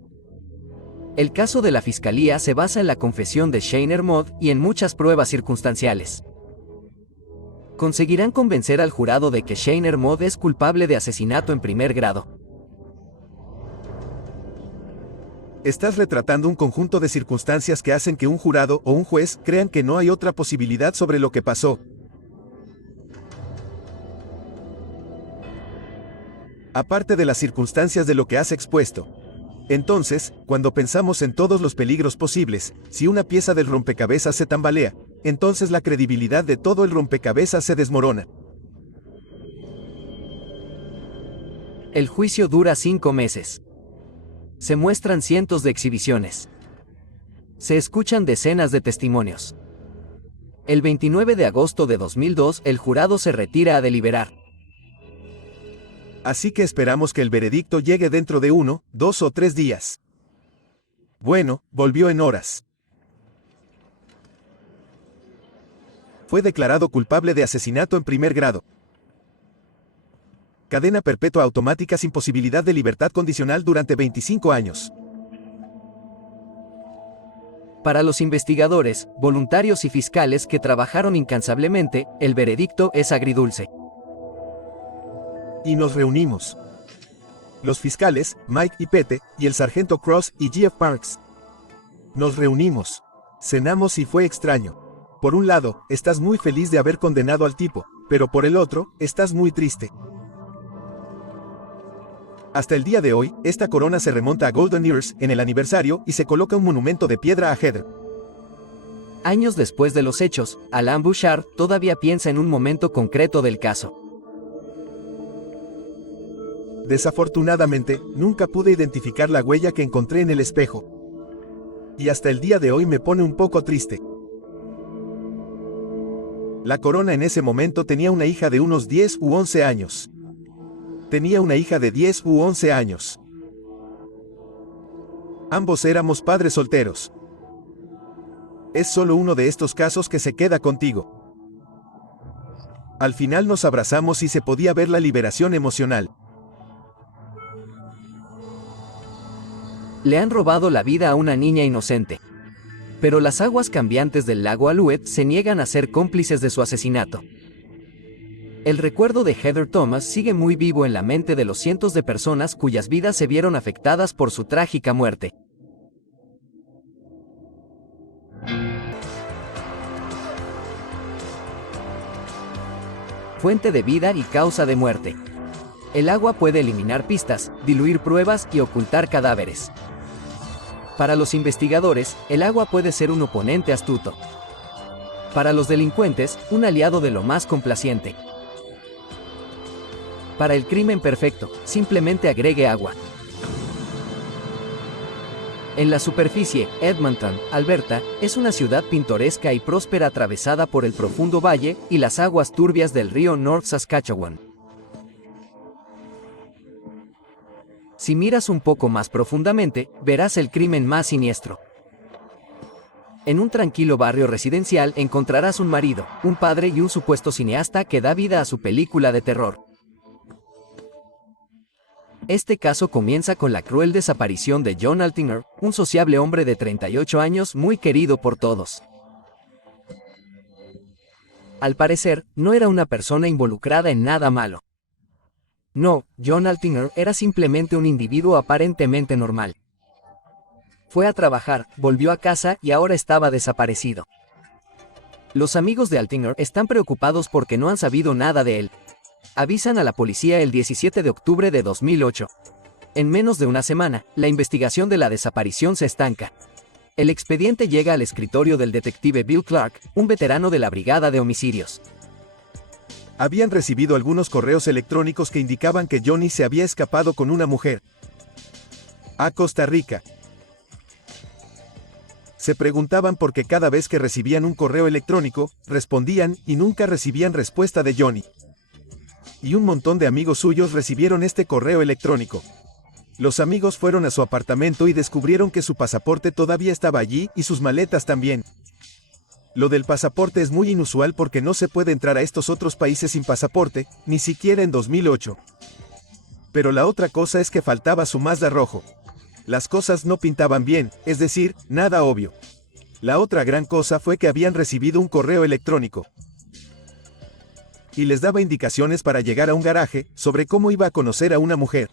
El caso de la fiscalía se basa en la confesión de Shane Ermode y en muchas pruebas circunstanciales. ¿Conseguirán convencer al jurado de que Shane Ermode es culpable de asesinato en primer grado? Estás retratando un conjunto de circunstancias que hacen que un jurado o un juez crean que no hay otra posibilidad sobre lo que pasó. Aparte de las circunstancias de lo que has expuesto. Entonces, cuando pensamos en todos los peligros posibles, si una pieza del rompecabezas se tambalea, entonces la credibilidad de todo el rompecabezas se desmorona. El juicio dura 5 meses. Se muestran cientos de exhibiciones. Se escuchan decenas de testimonios. El 29 de agosto de 2002, el jurado se retira a deliberar. Así que esperamos que el veredicto llegue dentro de 1, 2 o 3 días. Bueno, volvió en horas. Fue declarado culpable de asesinato en primer grado. Cadena perpetua automática sin posibilidad de libertad condicional durante 25 años. Para los investigadores, voluntarios y fiscales que trabajaron incansablemente, el veredicto es agridulce. Y nos reunimos. Los fiscales, Mike y Pete, y el sargento Cross y Jeff Parks. Nos reunimos. Cenamos y fue extraño. Por un lado, estás muy feliz de haber condenado al tipo, pero por el otro, estás muy triste. Hasta el día de hoy, esta corona se remonta a Golden Ears en el aniversario y se coloca un monumento de piedra a Heather. Años después de los hechos, Alain Bouchard todavía piensa en un momento concreto del caso. Desafortunadamente, nunca pude identificar la huella que encontré en el espejo. Y hasta el día de hoy me pone un poco triste. La corona en ese momento tenía una hija de unos 10 u 11 años. Tenía una hija de 10 u 11 años. Ambos éramos padres solteros. Es solo uno de estos casos que se queda contigo. Al final nos abrazamos y se podía ver la liberación emocional. Le han robado la vida a una niña inocente. Pero las aguas cambiantes del lago Alouette se niegan a ser cómplices de su asesinato. El recuerdo de Heather Thomas sigue muy vivo en la mente de los cientos de personas cuyas vidas se vieron afectadas por su trágica muerte. Fuente de vida y causa de muerte. El agua puede eliminar pistas, diluir pruebas y ocultar cadáveres. Para los investigadores, el agua puede ser un oponente astuto. Para los delincuentes, un aliado de lo más complaciente. Para el crimen perfecto, simplemente agregue agua. En la superficie, Edmonton, Alberta, es una ciudad pintoresca y próspera atravesada por el profundo valle y las aguas turbias del río North Saskatchewan. Si miras un poco más profundamente, verás el crimen más siniestro. En un tranquilo barrio residencial encontrarás un marido, un padre y un supuesto cineasta que da vida a su película de terror. Este caso comienza con la cruel desaparición de John Altinger, un sociable hombre de 38 años muy querido por todos. Al parecer, no era una persona involucrada en nada malo. No, John Altinger era simplemente un individuo aparentemente normal. Fue a trabajar, volvió a casa y ahora estaba desaparecido. Los amigos de Altinger están preocupados porque no han sabido nada de él. Avisan a la policía el 17 de octubre de 2008. En menos de una semana, la investigación de la desaparición se estanca. El expediente llega al escritorio del detective Bill Clark, un veterano de la Brigada de Homicidios. Habían recibido algunos correos electrónicos que indicaban que Johnny se había escapado con una mujer a Costa Rica. Se preguntaban por qué cada vez que recibían un correo electrónico, respondían y nunca recibían respuesta de Johnny. Y un montón de amigos suyos recibieron este correo electrónico. Los amigos fueron a su apartamento y descubrieron que su pasaporte todavía estaba allí y sus maletas también. Lo del pasaporte es muy inusual porque no se puede entrar a estos otros países sin pasaporte, ni siquiera en 2008. Pero la otra cosa es que faltaba su Mazda rojo. Las cosas no pintaban bien, es decir, nada obvio. La otra gran cosa fue que habían recibido un correo electrónico. Y les daba indicaciones para llegar a un garaje, sobre cómo iba a conocer a una mujer.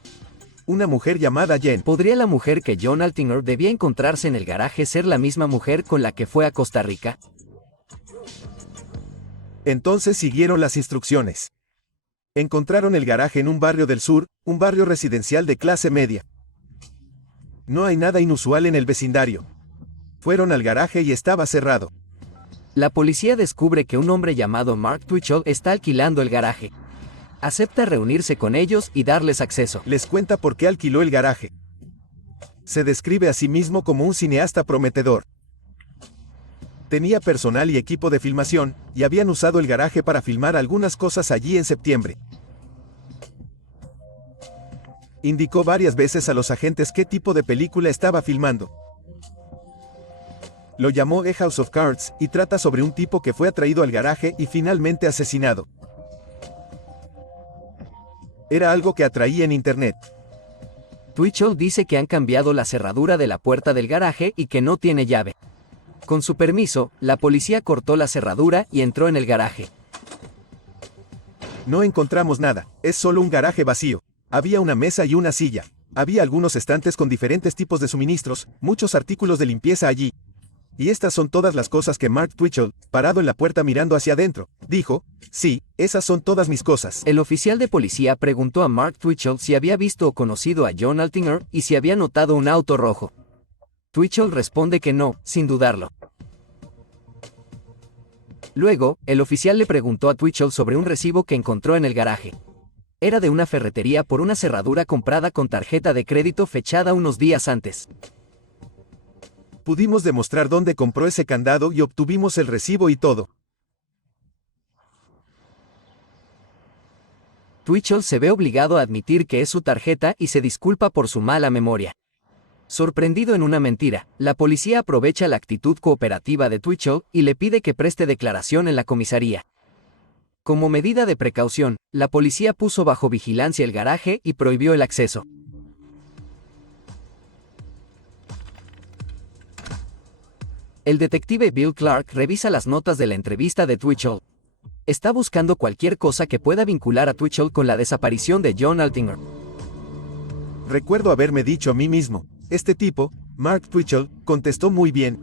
Una mujer llamada Jen. ¿Podría la mujer que John Altinger debía encontrarse en el garaje ser la misma mujer con la que fue a Costa Rica? Entonces siguieron las instrucciones. Encontraron el garaje en un barrio del sur, un barrio residencial de clase media. No hay nada inusual en el vecindario. Fueron al garaje y estaba cerrado. La policía descubre que un hombre llamado Mark Twitchell está alquilando el garaje. Acepta reunirse con ellos y darles acceso. Les cuenta por qué alquiló el garaje. Se describe a sí mismo como un cineasta prometedor. Tenía personal y equipo de filmación, y habían usado el garaje para filmar algunas cosas allí en septiembre. Indicó varias veces a los agentes qué tipo de película estaba filmando. Lo llamó A House of Cards, y trata sobre un tipo que fue atraído al garaje y finalmente asesinado. Era algo que atraía en internet. Twitchell dice que han cambiado la cerradura de la puerta del garaje y que no tiene llave. Con su permiso, la policía cortó la cerradura y entró en el garaje. No encontramos nada, es solo un garaje vacío. Había una mesa y una silla. Había algunos estantes con diferentes tipos de suministros, muchos artículos de limpieza allí. Y estas son todas las cosas que Mark Twitchell, parado en la puerta mirando hacia adentro, dijo: sí, esas son todas mis cosas. El oficial de policía preguntó a Mark Twitchell si había visto o conocido a John Altinger y si había notado un auto rojo. Twitchell responde que no, sin dudarlo. Luego, el oficial le preguntó a Twitchell sobre un recibo que encontró en el garaje. Era de una ferretería por una cerradura comprada con tarjeta de crédito fechada unos días antes. Pudimos demostrar dónde compró ese candado y obtuvimos el recibo y todo. Twitchell se ve obligado a admitir que es su tarjeta y se disculpa por su mala memoria. Sorprendido en una mentira, la policía aprovecha la actitud cooperativa de Twitchell y le pide que preste declaración en la comisaría. Como medida de precaución, la policía puso bajo vigilancia el garaje y prohibió el acceso. El detective Bill Clark revisa las notas de la entrevista de Twitchell. Está buscando cualquier cosa que pueda vincular a Twitchell con la desaparición de John Altinger. Recuerdo haberme dicho a mí mismo, este tipo, Mark Twitchell, contestó muy bien.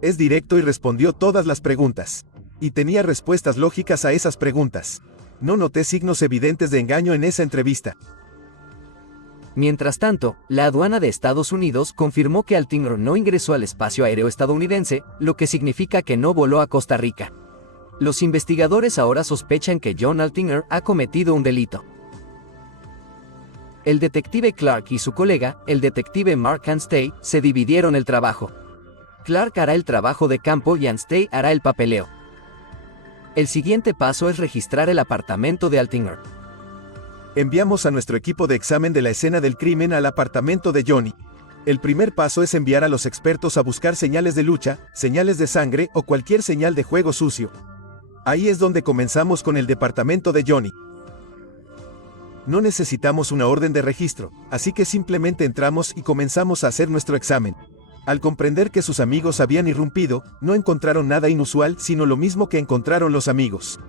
Es directo y respondió todas las preguntas. Y tenía respuestas lógicas a esas preguntas. No noté signos evidentes de engaño en esa entrevista. Mientras tanto, la aduana de Estados Unidos confirmó que Altinger no ingresó al espacio aéreo estadounidense, lo que significa que no voló a Costa Rica. Los investigadores ahora sospechan que John Altinger ha cometido un delito. El detective Clark y su colega, el detective Mark Anstey, se dividieron el trabajo. Clark hará el trabajo de campo y Anstey hará el papeleo. El siguiente paso es registrar el apartamento de Altinger. Enviamos a nuestro equipo de examen de la escena del crimen al apartamento de Johnny. El primer paso es enviar a los expertos a buscar señales de lucha, señales de sangre o cualquier señal de juego sucio. Ahí es donde comenzamos con el departamento de Johnny. No necesitamos una orden de registro, así que simplemente entramos y comenzamos a hacer nuestro examen. Al comprender que sus amigos habían irrumpido, no encontraron nada inusual sino lo mismo que encontraron los amigos.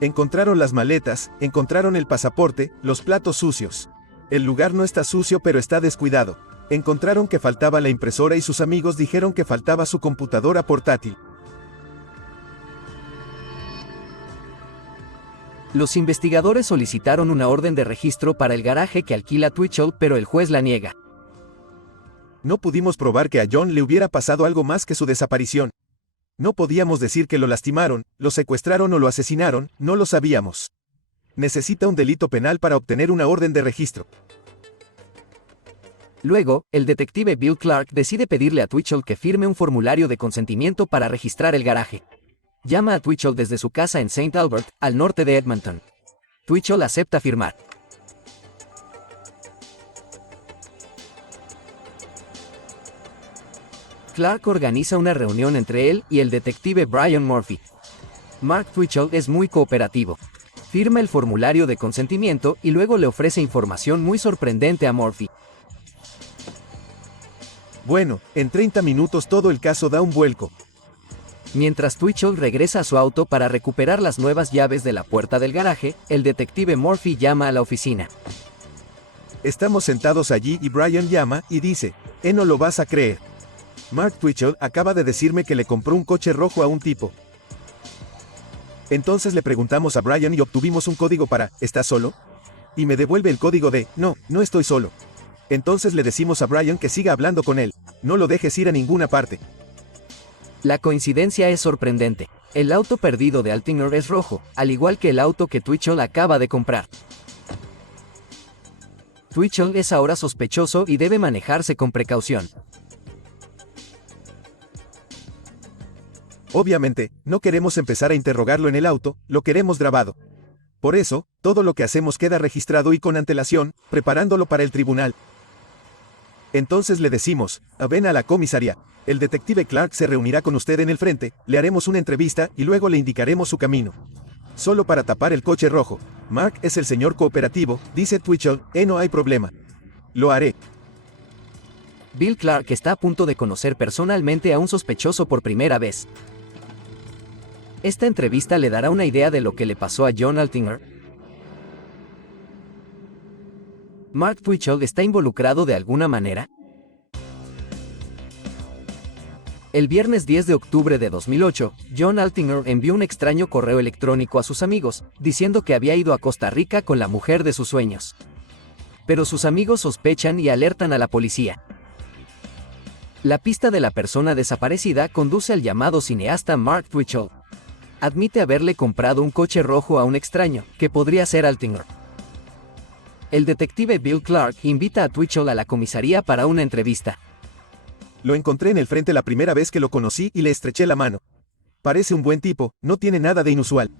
Encontraron las maletas, encontraron el pasaporte, los platos sucios. El lugar no está sucio pero está descuidado. Encontraron que faltaba la impresora y sus amigos dijeron que faltaba su computadora portátil. Los investigadores solicitaron una orden de registro para el garaje que alquila Twitchell, pero el juez la niega. No pudimos probar que a John le hubiera pasado algo más que su desaparición. No podíamos decir que lo lastimaron, lo secuestraron o lo asesinaron, no lo sabíamos. Necesita un delito penal para obtener una orden de registro. Luego, el detective Bill Clark decide pedirle a Twitchell que firme un formulario de consentimiento para registrar el garaje. Llama a Twitchell desde su casa en St. Albert, al norte de Edmonton. Twitchell acepta firmar. Clark organiza una reunión entre él y el detective Brian Murphy. Mark Twitchell es muy cooperativo. Firma el formulario de consentimiento y luego le ofrece información muy sorprendente a Murphy. Bueno, en 30 minutos todo el caso da un vuelco. Mientras Twitchell regresa a su auto para recuperar las nuevas llaves de la puerta del garaje, el detective Murphy llama a la oficina. Estamos sentados allí y Brian llama y dice, no lo vas a creer. Mark Twitchell acaba de decirme que le compró un coche rojo a un tipo. Entonces le preguntamos a Brian y obtuvimos un código para, ¿estás solo? Y me devuelve el código de, no estoy solo. Entonces le decimos a Brian que siga hablando con él, no lo dejes ir a ninguna parte. La coincidencia es sorprendente. El auto perdido de Altinger es rojo, al igual que el auto que Twitchell acaba de comprar. Twitchell es ahora sospechoso y debe manejarse con precaución. Obviamente, no queremos empezar a interrogarlo en el auto, lo queremos grabado. Por eso, todo lo que hacemos queda registrado y con antelación, preparándolo para el tribunal. Entonces le decimos, ven a la comisaría. El detective Clark se reunirá con usted en el frente, le haremos una entrevista y luego le indicaremos su camino. Solo para tapar el coche rojo. Mark es el señor cooperativo, dice Twitchell, no hay problema. Lo haré. Bill Clark está a punto de conocer personalmente a un sospechoso por primera vez. Esta entrevista le dará una idea de lo que le pasó a John Altinger. ¿Mark Twitchell está involucrado de alguna manera? El viernes 10 de octubre de 2008, John Altinger envió un extraño correo electrónico a sus amigos, diciendo que había ido a Costa Rica con la mujer de sus sueños. Pero sus amigos sospechan y alertan a la policía. La pista de la persona desaparecida conduce al llamado cineasta Mark Twitchell. Admite haberle comprado un coche rojo a un extraño, que podría ser Altinger. El detective Bill Clark invita a Twitchell a la comisaría para una entrevista. Lo encontré en el frente la primera vez que lo conocí y le estreché la mano. Parece un buen tipo, no tiene nada de inusual.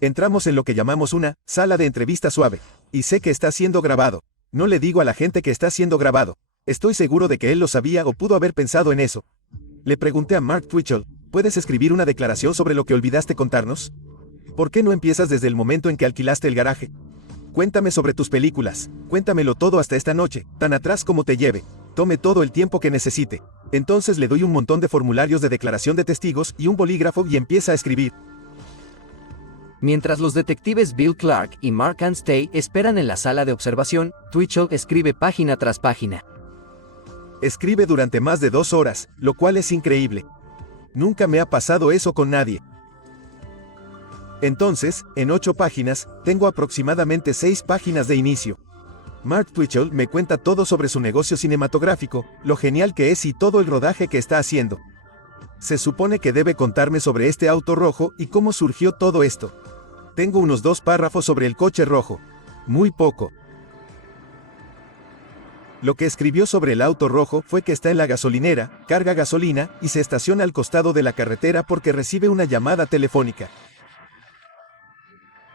Entramos en lo que llamamos una sala de entrevista suave. Y sé que está siendo grabado. No le digo a la gente que está siendo grabado. Estoy seguro de que él lo sabía o pudo haber pensado en eso. Le pregunté a Mark Twitchell, ¿puedes escribir una declaración sobre lo que olvidaste contarnos? ¿Por qué no empiezas desde el momento en que alquilaste el garaje? Cuéntame sobre tus películas, cuéntamelo todo hasta esta noche, tan atrás como te lleve. Tome todo el tiempo que necesite. Entonces le doy un montón de formularios de declaración de testigos y un bolígrafo y empieza a escribir. Mientras los detectives Bill Clark y Mark Anstey esperan en la sala de observación, Twitchell escribe página tras página. Escribe durante más de 2 horas, lo cual es increíble. Nunca me ha pasado eso con nadie. Entonces, en 8 páginas, tengo aproximadamente 6 páginas de inicio. Mark Twitchell me cuenta todo sobre su negocio cinematográfico, lo genial que es y todo el rodaje que está haciendo. Se supone que debe contarme sobre este auto rojo y cómo surgió todo esto. Tengo unos 2 párrafos sobre el coche rojo. Muy poco. Lo que escribió sobre el auto rojo fue que está en la gasolinera, carga gasolina y se estaciona al costado de la carretera porque recibe una llamada telefónica.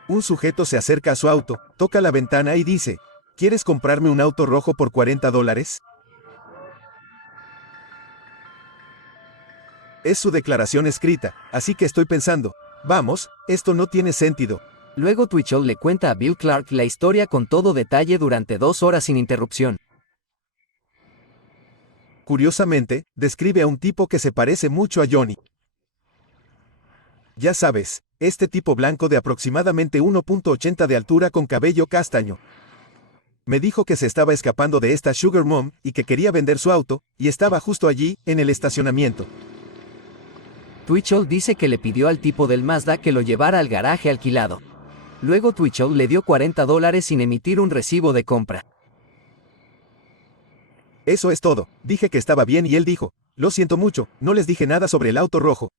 Un sujeto se acerca a su auto, toca la ventana y dice: ¿quieres comprarme un auto rojo por $40? Es su declaración escrita, así que estoy pensando, vamos, esto no tiene sentido. Luego Twitchell le cuenta a Bill Clark la historia con todo detalle durante 2 horas sin interrupción. Curiosamente, describe a un tipo que se parece mucho a Johnny. Ya sabes, este tipo blanco de aproximadamente 1.80 de altura con cabello castaño. Me dijo que se estaba escapando de esta Sugar Mom y que quería vender su auto, y estaba justo allí, en el estacionamiento. Twitchell dice que le pidió al tipo del Mazda que lo llevara al garaje alquilado. Luego Twitchell le dio $40 sin emitir un recibo de compra. Eso es todo, dije que estaba bien y él dijo: lo siento mucho, no les dije nada sobre el auto rojo.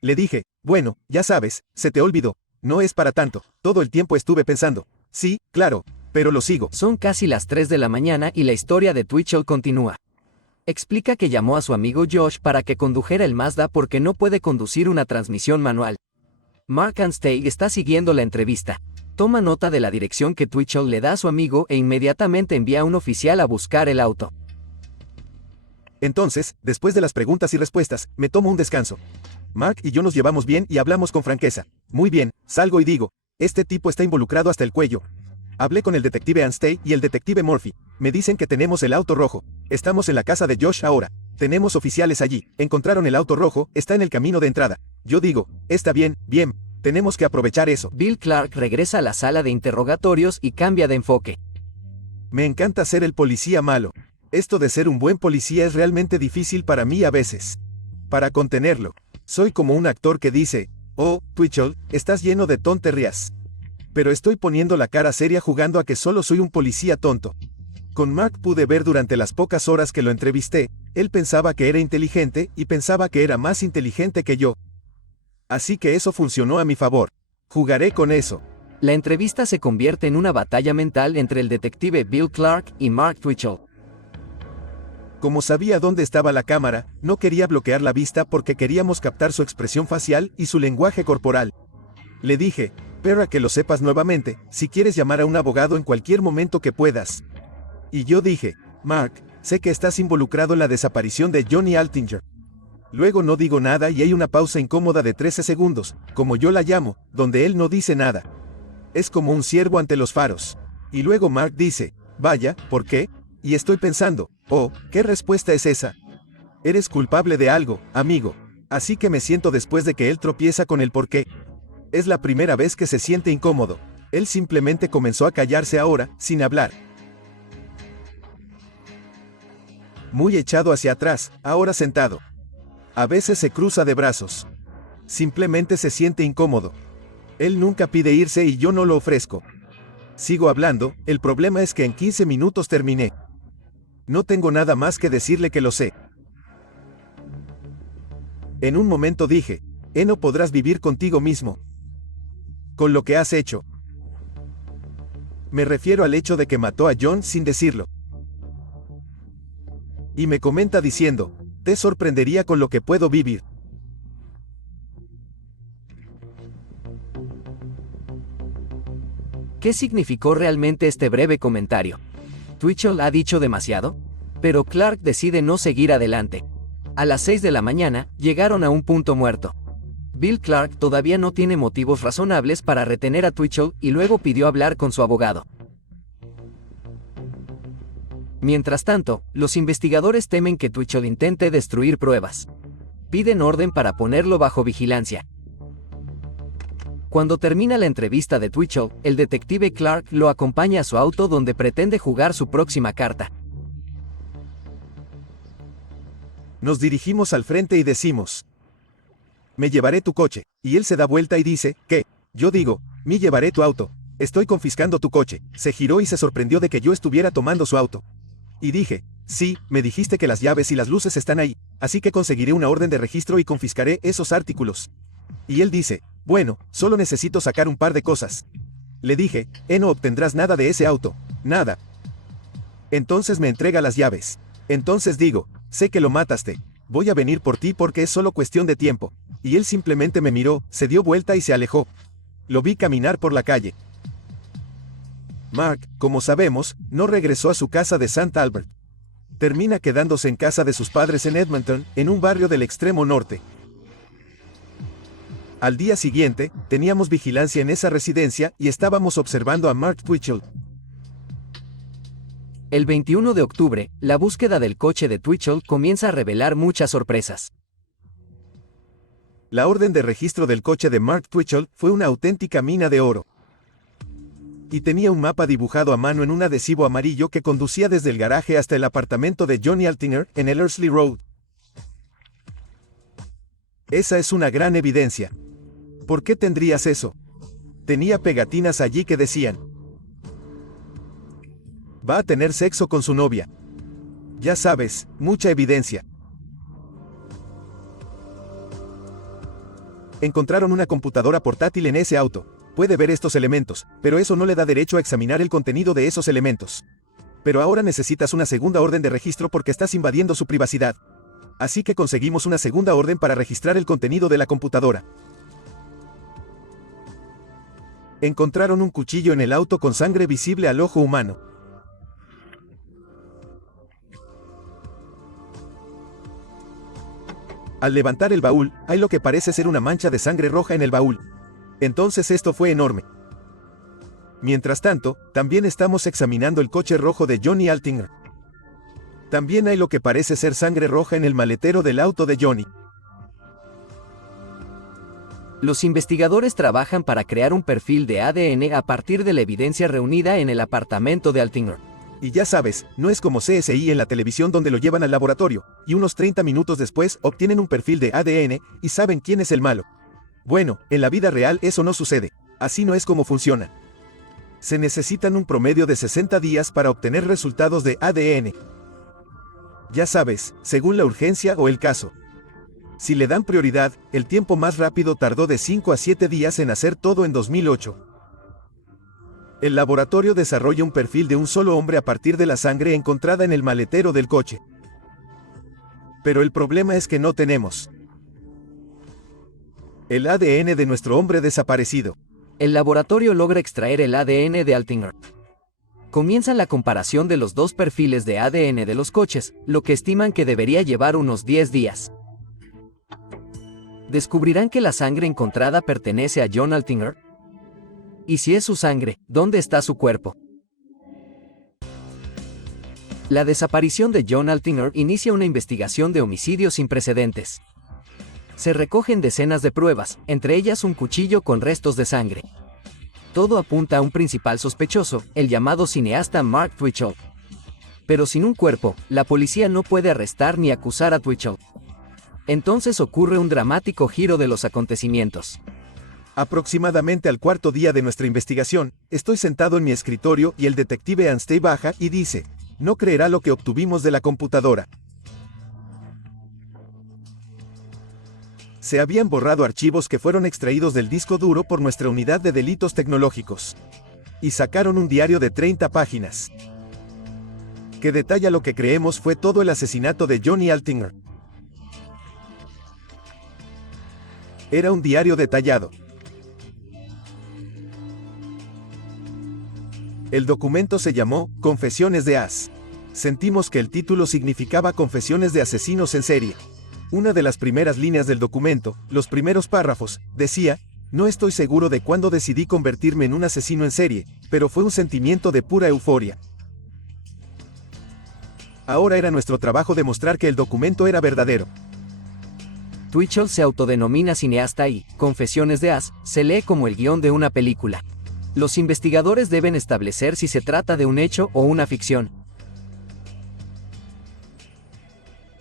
Le dije: bueno, ya sabes, se te olvidó, no es para tanto, todo el tiempo estuve pensando, sí, claro, pero lo sigo. Son casi las 3 de la mañana y la historia de Twitchell continúa. Explica que llamó a su amigo Josh para que condujera el Mazda porque no puede conducir una transmisión manual. Mark Anstey está siguiendo la entrevista. Toma nota de la dirección que Twitchell le da a su amigo e inmediatamente envía a un oficial a buscar el auto. Entonces, después de las preguntas y respuestas, me tomo un descanso. Mark y yo nos llevamos bien y hablamos con franqueza. Muy bien, salgo y digo: este tipo está involucrado hasta el cuello. Hablé con el detective Anstey y el detective Murphy. Me dicen que tenemos el auto rojo. Estamos en la casa de Josh ahora. Tenemos oficiales allí. Encontraron el auto rojo, está en el camino de entrada. Yo digo: está bien, bien. Tenemos que aprovechar eso. Bill Clark regresa a la sala de interrogatorios y cambia de enfoque. Me encanta ser el policía malo. Esto de ser un buen policía es realmente difícil para mí a veces. Para contenerlo. Soy como un actor que dice: oh, Twitchell, estás lleno de tonterías. Pero estoy poniendo la cara seria jugando a que solo soy un policía tonto. Con Mark pude ver durante las pocas horas que lo entrevisté, él pensaba que era inteligente y pensaba que era más inteligente que yo. Así que eso funcionó a mi favor. Jugaré con eso. La entrevista se convierte en una batalla mental entre el detective Bill Clark y Mark Twitchell. Como sabía dónde estaba la cámara, no quería bloquear la vista porque queríamos captar su expresión facial y su lenguaje corporal. Le dije: para que lo sepas nuevamente, si quieres llamar a un abogado en cualquier momento que puedas. Y yo dije: Mark, sé que estás involucrado en la desaparición de Johnny Altinger. Luego no digo nada y hay una pausa incómoda de 13 segundos, como yo la llamo, donde él no dice nada. Es como un ciervo ante los faros. Y luego Mark dice: vaya, ¿por qué? Y estoy pensando: oh, ¿qué respuesta es esa? Eres culpable de algo, amigo. Así que me siento después de que él tropieza con el por qué. Es la primera vez que se siente incómodo. Él simplemente comenzó a callarse ahora, sin hablar. Muy echado hacia atrás, ahora sentado. A veces se cruza de brazos. Simplemente se siente incómodo. Él nunca pide irse y yo no lo ofrezco. Sigo hablando, el problema es que en 15 minutos terminé. No tengo nada más que decirle que lo sé. En un momento dije: no podrás vivir contigo mismo. Con lo que has hecho. Me refiero al hecho de que mató a John sin decirlo. Y me comenta diciendo: te sorprendería con lo que puedo vivir. ¿Qué significó realmente este breve comentario? ¿Twitchell ha dicho demasiado? Pero Clark decide no seguir adelante. A las 6 de la mañana, llegaron a un punto muerto. Bill Clark todavía no tiene motivos razonables para retener a Twitchell y luego pidió hablar con su abogado. Mientras tanto, los investigadores temen que Twitchell intente destruir pruebas. Piden orden para ponerlo bajo vigilancia. Cuando termina la entrevista de Twitchell, el detective Clark lo acompaña a su auto donde pretende jugar su próxima carta. Nos dirigimos al frente y decimos: me llevaré tu coche, y él se da vuelta y dice: ¿qué? Yo digo: me llevaré tu auto, estoy confiscando tu coche. Se giró y se sorprendió de que yo estuviera tomando su auto. Y dije: sí, me dijiste que las llaves y las luces están ahí, así que conseguiré una orden de registro y confiscaré esos artículos. Y él dice: bueno, solo necesito sacar un par de cosas. Le dije: no obtendrás nada de ese auto, nada. Entonces me entrega las llaves. Entonces digo: sé que lo mataste, voy a venir por ti porque es solo cuestión de tiempo. Y él simplemente me miró, se dio vuelta y se alejó. Lo vi caminar por la calle. Mark, como sabemos, no regresó a su casa de St. Albert. Termina quedándose en casa de sus padres en Edmonton, en un barrio del extremo norte. Al día siguiente, teníamos vigilancia en esa residencia y estábamos observando a Mark Twitchell. El 21 de octubre, la búsqueda del coche de Twitchell comienza a revelar muchas sorpresas. La orden de registro del coche de Mark Twitchell fue una auténtica mina de oro. Y tenía un mapa dibujado a mano en un adhesivo amarillo que conducía desde el garaje hasta el apartamento de Johnny Altinger en el Ellerslie Road. Esa es una gran evidencia. ¿Por qué tendrías eso? Tenía pegatinas allí que decían: va a tener sexo con su novia. Ya sabes, mucha evidencia. Encontraron una computadora portátil en ese auto. Puede ver estos elementos, pero eso no le da derecho a examinar el contenido de esos elementos. Pero ahora necesitas una segunda orden de registro porque estás invadiendo su privacidad. Así que conseguimos una segunda orden para registrar el contenido de la computadora. Encontraron un cuchillo en el auto con sangre visible al ojo humano. Al levantar el baúl, hay lo que parece ser una mancha de sangre roja en el baúl. Entonces esto fue enorme. Mientras tanto, también estamos examinando el coche rojo de Johnny Altinger. También hay lo que parece ser sangre roja en el maletero del auto de Johnny. Los investigadores trabajan para crear un perfil de ADN a partir de la evidencia reunida en el apartamento de Altinger. Y ya sabes, no es como CSI en la televisión donde lo llevan al laboratorio, y unos 30 minutos después obtienen un perfil de ADN y saben quién es el malo. Bueno, en la vida real eso no sucede, así no es como funciona. Se necesitan un promedio de 60 días para obtener resultados de ADN. Ya sabes, según la urgencia o el caso. Si le dan prioridad, el tiempo más rápido tardó de 5 a 7 días en hacer todo en 2008. El laboratorio desarrolla un perfil de un solo hombre a partir de la sangre encontrada en el maletero del coche. Pero el problema es que no tenemos el ADN de nuestro hombre desaparecido. El laboratorio logra extraer el ADN de Altinger. Comienzan la comparación de los dos perfiles de ADN de los coches, lo que estiman que debería llevar unos 10 días. ¿Descubrirán que la sangre encontrada pertenece a John Altinger? Y si es su sangre, ¿dónde está su cuerpo? La desaparición de John Altinger inicia una investigación de homicidio sin precedentes. Se recogen decenas de pruebas, entre ellas un cuchillo con restos de sangre. Todo apunta a un principal sospechoso, el llamado cineasta Mark Twitchell. Pero sin un cuerpo, la policía no puede arrestar ni acusar a Twitchell. Entonces ocurre un dramático giro de los acontecimientos. Aproximadamente al cuarto día de nuestra investigación, estoy sentado en mi escritorio y el detective Anstey baja y dice: no creerá lo que obtuvimos de la computadora. Se habían borrado archivos que fueron extraídos del disco duro por nuestra unidad de delitos tecnológicos. Y sacaron un diario de 30 páginas. Que detalla lo que creemos fue todo el asesinato de Johnny Altinger. Era un diario detallado. El documento se llamó Confesiones de As. Sentimos que el título significaba Confesiones de asesinos en serie. Una de las primeras líneas del documento, los primeros párrafos, decía: no estoy seguro de cuándo decidí convertirme en un asesino en serie, pero fue un sentimiento de pura euforia. Ahora era nuestro trabajo demostrar que el documento era verdadero. Twitchell se autodenomina cineasta y Confesiones de As se lee como el guión de una película. Los investigadores deben establecer si se trata de un hecho o una ficción.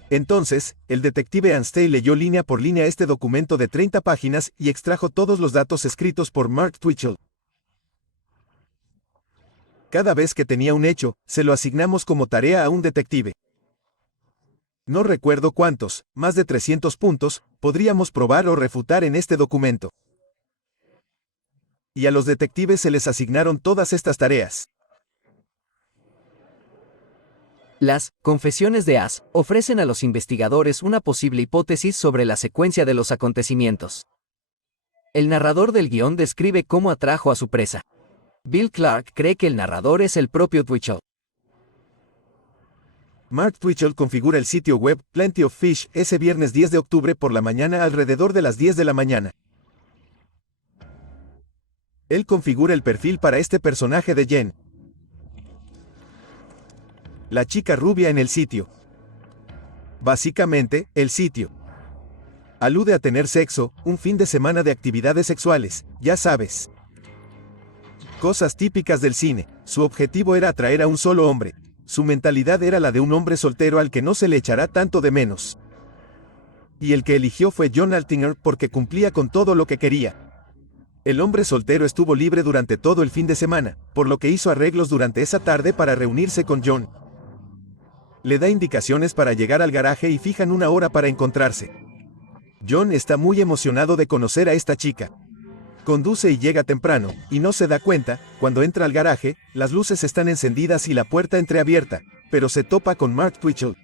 Entonces, el detective Anstey leyó línea por línea este documento de 30 páginas y extrajo todos los datos escritos por Mark Twitchell. Cada vez que tenía un hecho, se lo asignamos como tarea a un detective. No recuerdo cuántos, más de 300 puntos, podríamos probar o refutar en este documento. Y a los detectives se les asignaron todas estas tareas. Las Confesiones de As ofrecen a los investigadores una posible hipótesis sobre la secuencia de los acontecimientos. El narrador del guión describe cómo atrajo a su presa. Bill Clark cree que el narrador es el propio Twitchell. Mark Twitchell configura el sitio web Plenty of Fish ese viernes 10 de octubre por la mañana alrededor de las 10 de la mañana. Él configura el perfil para este personaje de Jen, la chica rubia en el sitio. Básicamente, el sitio alude a tener sexo, un fin de semana de actividades sexuales, ya sabes. Cosas típicas del cine. Su objetivo era atraer a un solo hombre. Su mentalidad era la de un hombre soltero al que no se le echará tanto de menos. Y el que eligió fue John Altinger porque cumplía con todo lo que quería. El hombre soltero estuvo libre durante todo el fin de semana, por lo que hizo arreglos durante esa tarde para reunirse con John. Le da indicaciones para llegar al garaje y fijan una hora para encontrarse. John está muy emocionado de conocer a esta chica. Conduce y llega temprano, y no se da cuenta, cuando entra al garaje, las luces están encendidas y la puerta entreabierta, pero se topa con Mark Twitchell.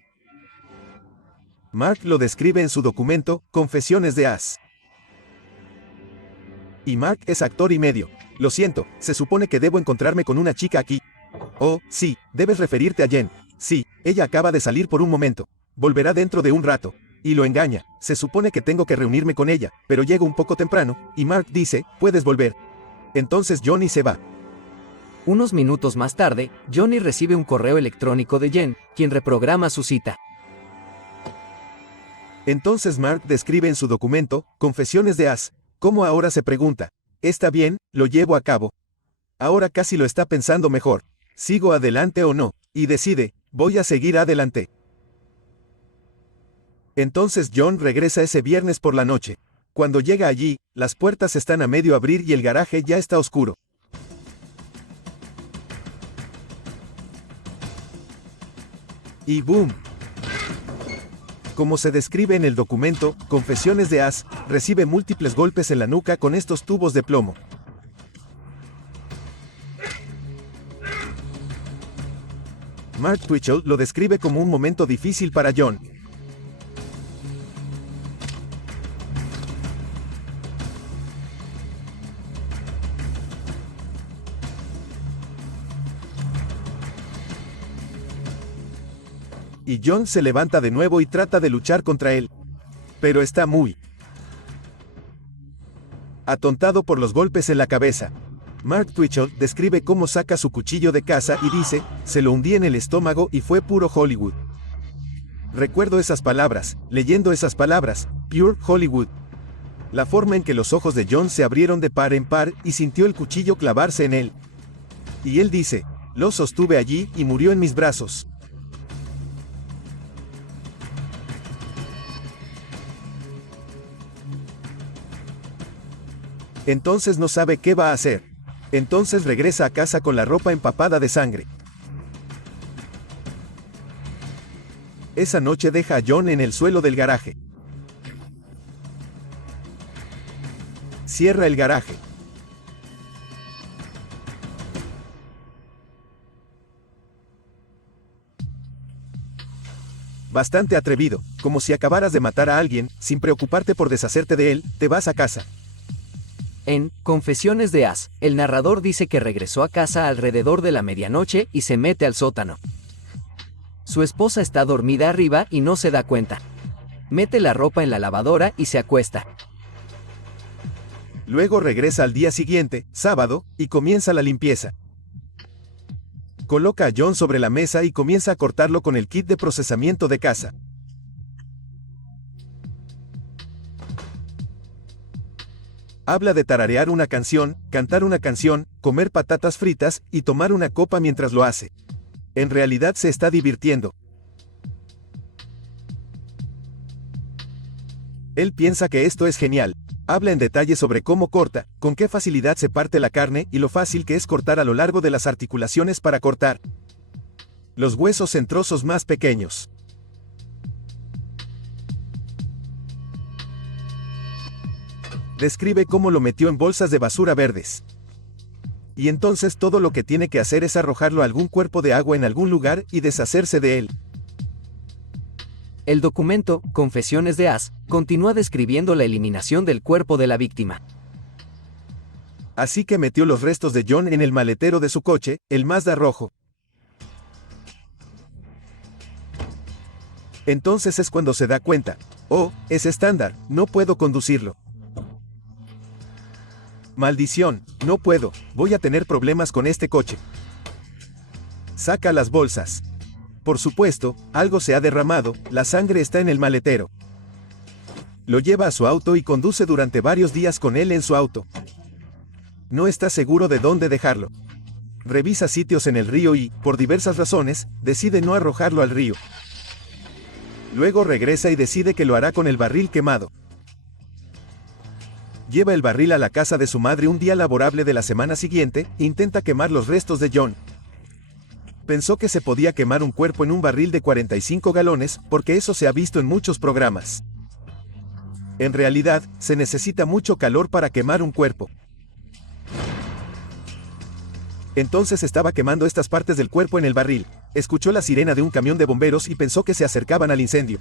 Mark lo describe en su documento, Confesiones de As. Y Mark es actor y medio. Lo siento, se supone que debo encontrarme con una chica aquí. Oh, sí, debes referirte a Jen. Sí, ella acaba de salir por un momento. Volverá dentro de un rato. Y lo engaña. Se supone que tengo que reunirme con ella, pero llego un poco temprano, y Mark dice, puedes volver. Entonces Johnny se va. Unos minutos más tarde, Johnny recibe un correo electrónico de Jen, quien reprograma su cita. Entonces Mark describe en su documento, Confesiones de As, cómo ahora se pregunta, ¿está bien? Lo llevo a cabo. Ahora casi lo está pensando mejor. ¿Sigo adelante o no? Y decide, voy a seguir adelante. Entonces John regresa ese viernes por la noche. Cuando llega allí, las puertas están a medio abrir y el garaje ya está oscuro. Y ¡boom! Como se describe en el documento, Confesiones de As, recibe múltiples golpes en la nuca con estos tubos de plomo. Mark Twitchell lo describe como un momento difícil para John. Y John se levanta de nuevo y trata de luchar contra él. Pero está muy atontado por los golpes en la cabeza. Mark Twitchell describe cómo saca su cuchillo de caza y dice, se lo hundí en el estómago y fue puro Hollywood. Recuerdo esas palabras, leyendo esas palabras, pure Hollywood. La forma en que los ojos de John se abrieron de par en par y sintió el cuchillo clavarse en él. Y él dice, lo sostuve allí y murió en mis brazos. Entonces no sabe qué va a hacer. Entonces regresa a casa con la ropa empapada de sangre. Esa noche deja a John en el suelo del garaje. Cierra el garaje. Bastante atrevido, como si acabaras de matar a alguien, sin preocuparte por deshacerte de él, te vas a casa. En Confesiones de As, el narrador dice que regresó a casa alrededor de la medianoche y se mete al sótano. Su esposa está dormida arriba y no se da cuenta. Mete la ropa en la lavadora y se acuesta. Luego regresa al día siguiente, sábado, y comienza la limpieza. Coloca a John sobre la mesa y comienza a cortarlo con el kit de procesamiento de caza. Habla de tararear una canción, cantar una canción, comer patatas fritas y tomar una copa mientras lo hace. En realidad se está divirtiendo. Él piensa que esto es genial. Habla en detalle sobre cómo corta, con qué facilidad se parte la carne y lo fácil que es cortar a lo largo de las articulaciones para cortar los huesos en trozos más pequeños. Describe cómo lo metió en bolsas de basura verdes. Y entonces todo lo que tiene que hacer es arrojarlo a algún cuerpo de agua en algún lugar y deshacerse de él. El documento, Confesiones de As, continúa describiendo la eliminación del cuerpo de la víctima. Así que metió los restos de John en el maletero de su coche, el Mazda rojo. Entonces es cuando se da cuenta. Oh, es estándar, no puedo conducirlo. Maldición, no puedo, voy a tener problemas con este coche. Saca las bolsas. Por supuesto, algo se ha derramado, la sangre está en el maletero. Lo lleva a su auto y conduce durante varios días con él en su auto. No está seguro de dónde dejarlo. Revisa sitios en el río y, por diversas razones, decide no arrojarlo al río. Luego regresa y decide que lo hará con el barril quemado. Lleva el barril a la casa de su madre un día laborable de la semana siguiente, e intenta quemar los restos de John. Pensó que se podía quemar un cuerpo en un barril de 45 galones, porque eso se ha visto en muchos programas. En realidad, se necesita mucho calor para quemar un cuerpo. Entonces estaba quemando estas partes del cuerpo en el barril. Escuchó la sirena de un camión de bomberos y pensó que se acercaban al incendio.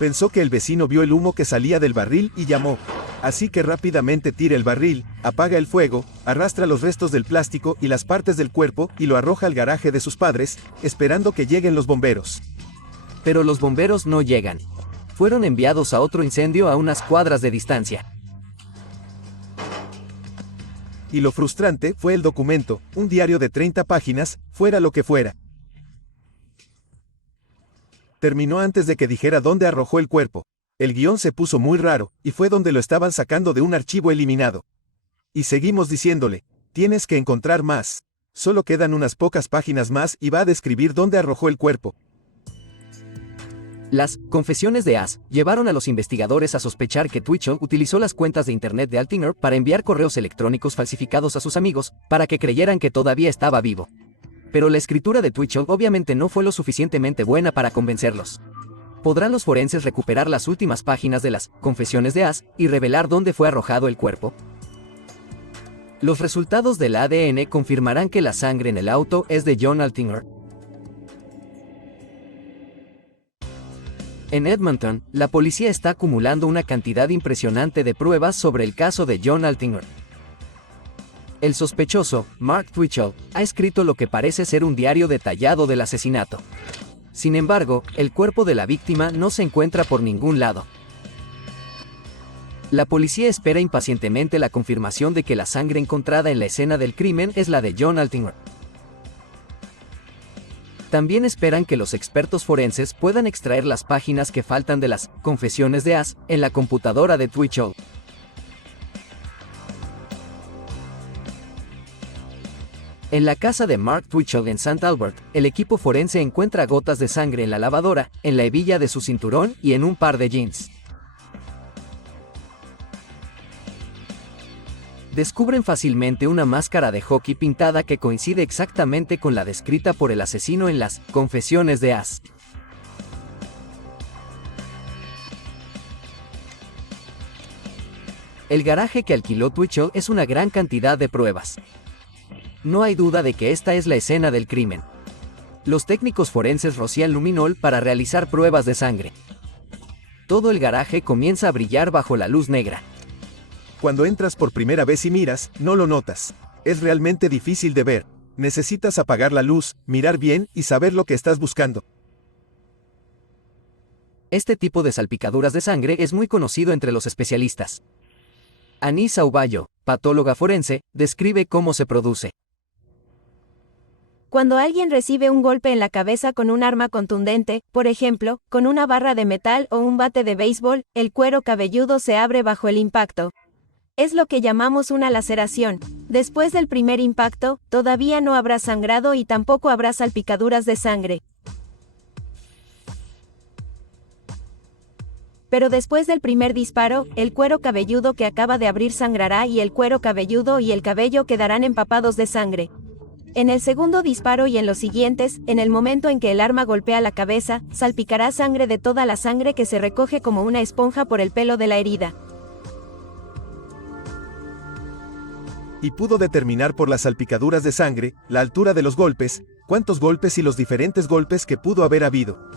Pensó que el vecino vio el humo que salía del barril y llamó. Así que rápidamente tira el barril, apaga el fuego, arrastra los restos del plástico y las partes del cuerpo y lo arroja al garaje de sus padres, esperando que lleguen los bomberos. Pero los bomberos no llegan. Fueron enviados a otro incendio a unas cuadras de distancia. Y lo frustrante fue el documento, un diario de 30 páginas, fuera lo que fuera. Terminó antes de que dijera dónde arrojó el cuerpo. El guión se puso muy raro, y fue donde lo estaban sacando de un archivo eliminado. Y seguimos diciéndole, tienes que encontrar más. Solo quedan unas pocas páginas más y va a describir dónde arrojó el cuerpo. Las confesiones de As llevaron a los investigadores a sospechar que Twitchell utilizó las cuentas de internet de Altinger para enviar correos electrónicos falsificados a sus amigos, para que creyeran que todavía estaba vivo. Pero la escritura de Twitchell obviamente no fue lo suficientemente buena para convencerlos. ¿Podrán los forenses recuperar las últimas páginas de las confesiones de As y revelar dónde fue arrojado el cuerpo? Los resultados del ADN confirmarán que la sangre en el auto es de John Altinger. En Edmonton, la policía está acumulando una cantidad impresionante de pruebas sobre el caso de John Altinger. El sospechoso, Mark Twitchell, ha escrito lo que parece ser un diario detallado del asesinato. Sin embargo, el cuerpo de la víctima no se encuentra por ningún lado. La policía espera impacientemente la confirmación de que la sangre encontrada en la escena del crimen es la de John Altinger. También esperan que los expertos forenses puedan extraer las páginas que faltan de las confesiones de As en la computadora de Twitchell. En la casa de Mark Twitchell en St. Albert, el equipo forense encuentra gotas de sangre en la lavadora, en la hebilla de su cinturón y en un par de jeans. Descubren fácilmente una máscara de hockey pintada que coincide exactamente con la descrita por el asesino en las confesiones de As. El garaje que alquiló Twitchell es una gran cantidad de pruebas. No hay duda de que esta es la escena del crimen. Los técnicos forenses rocían luminol para realizar pruebas de sangre. Todo el garaje comienza a brillar bajo la luz negra. Cuando entras por primera vez y miras, no lo notas. Es realmente difícil de ver. Necesitas apagar la luz, mirar bien y saber lo que estás buscando. Este tipo de salpicaduras de sangre es muy conocido entre los especialistas. Annie Sauvallo, patóloga forense, describe cómo se produce. Cuando alguien recibe un golpe en la cabeza con un arma contundente, por ejemplo, con una barra de metal o un bate de béisbol, el cuero cabelludo se abre bajo el impacto. Es lo que llamamos una laceración. Después del primer impacto, todavía no habrá sangrado y tampoco habrá salpicaduras de sangre. Pero después del primer disparo, el cuero cabelludo que acaba de abrir sangrará y el cuero cabelludo y el cabello quedarán empapados de sangre. En el segundo disparo y en los siguientes, en el momento en que el arma golpea la cabeza, salpicará sangre de toda la sangre que se recoge como una esponja por el pelo de la herida. Y pudo determinar por las salpicaduras de sangre, la altura de los golpes, cuántos golpes y los diferentes golpes que pudo haber habido.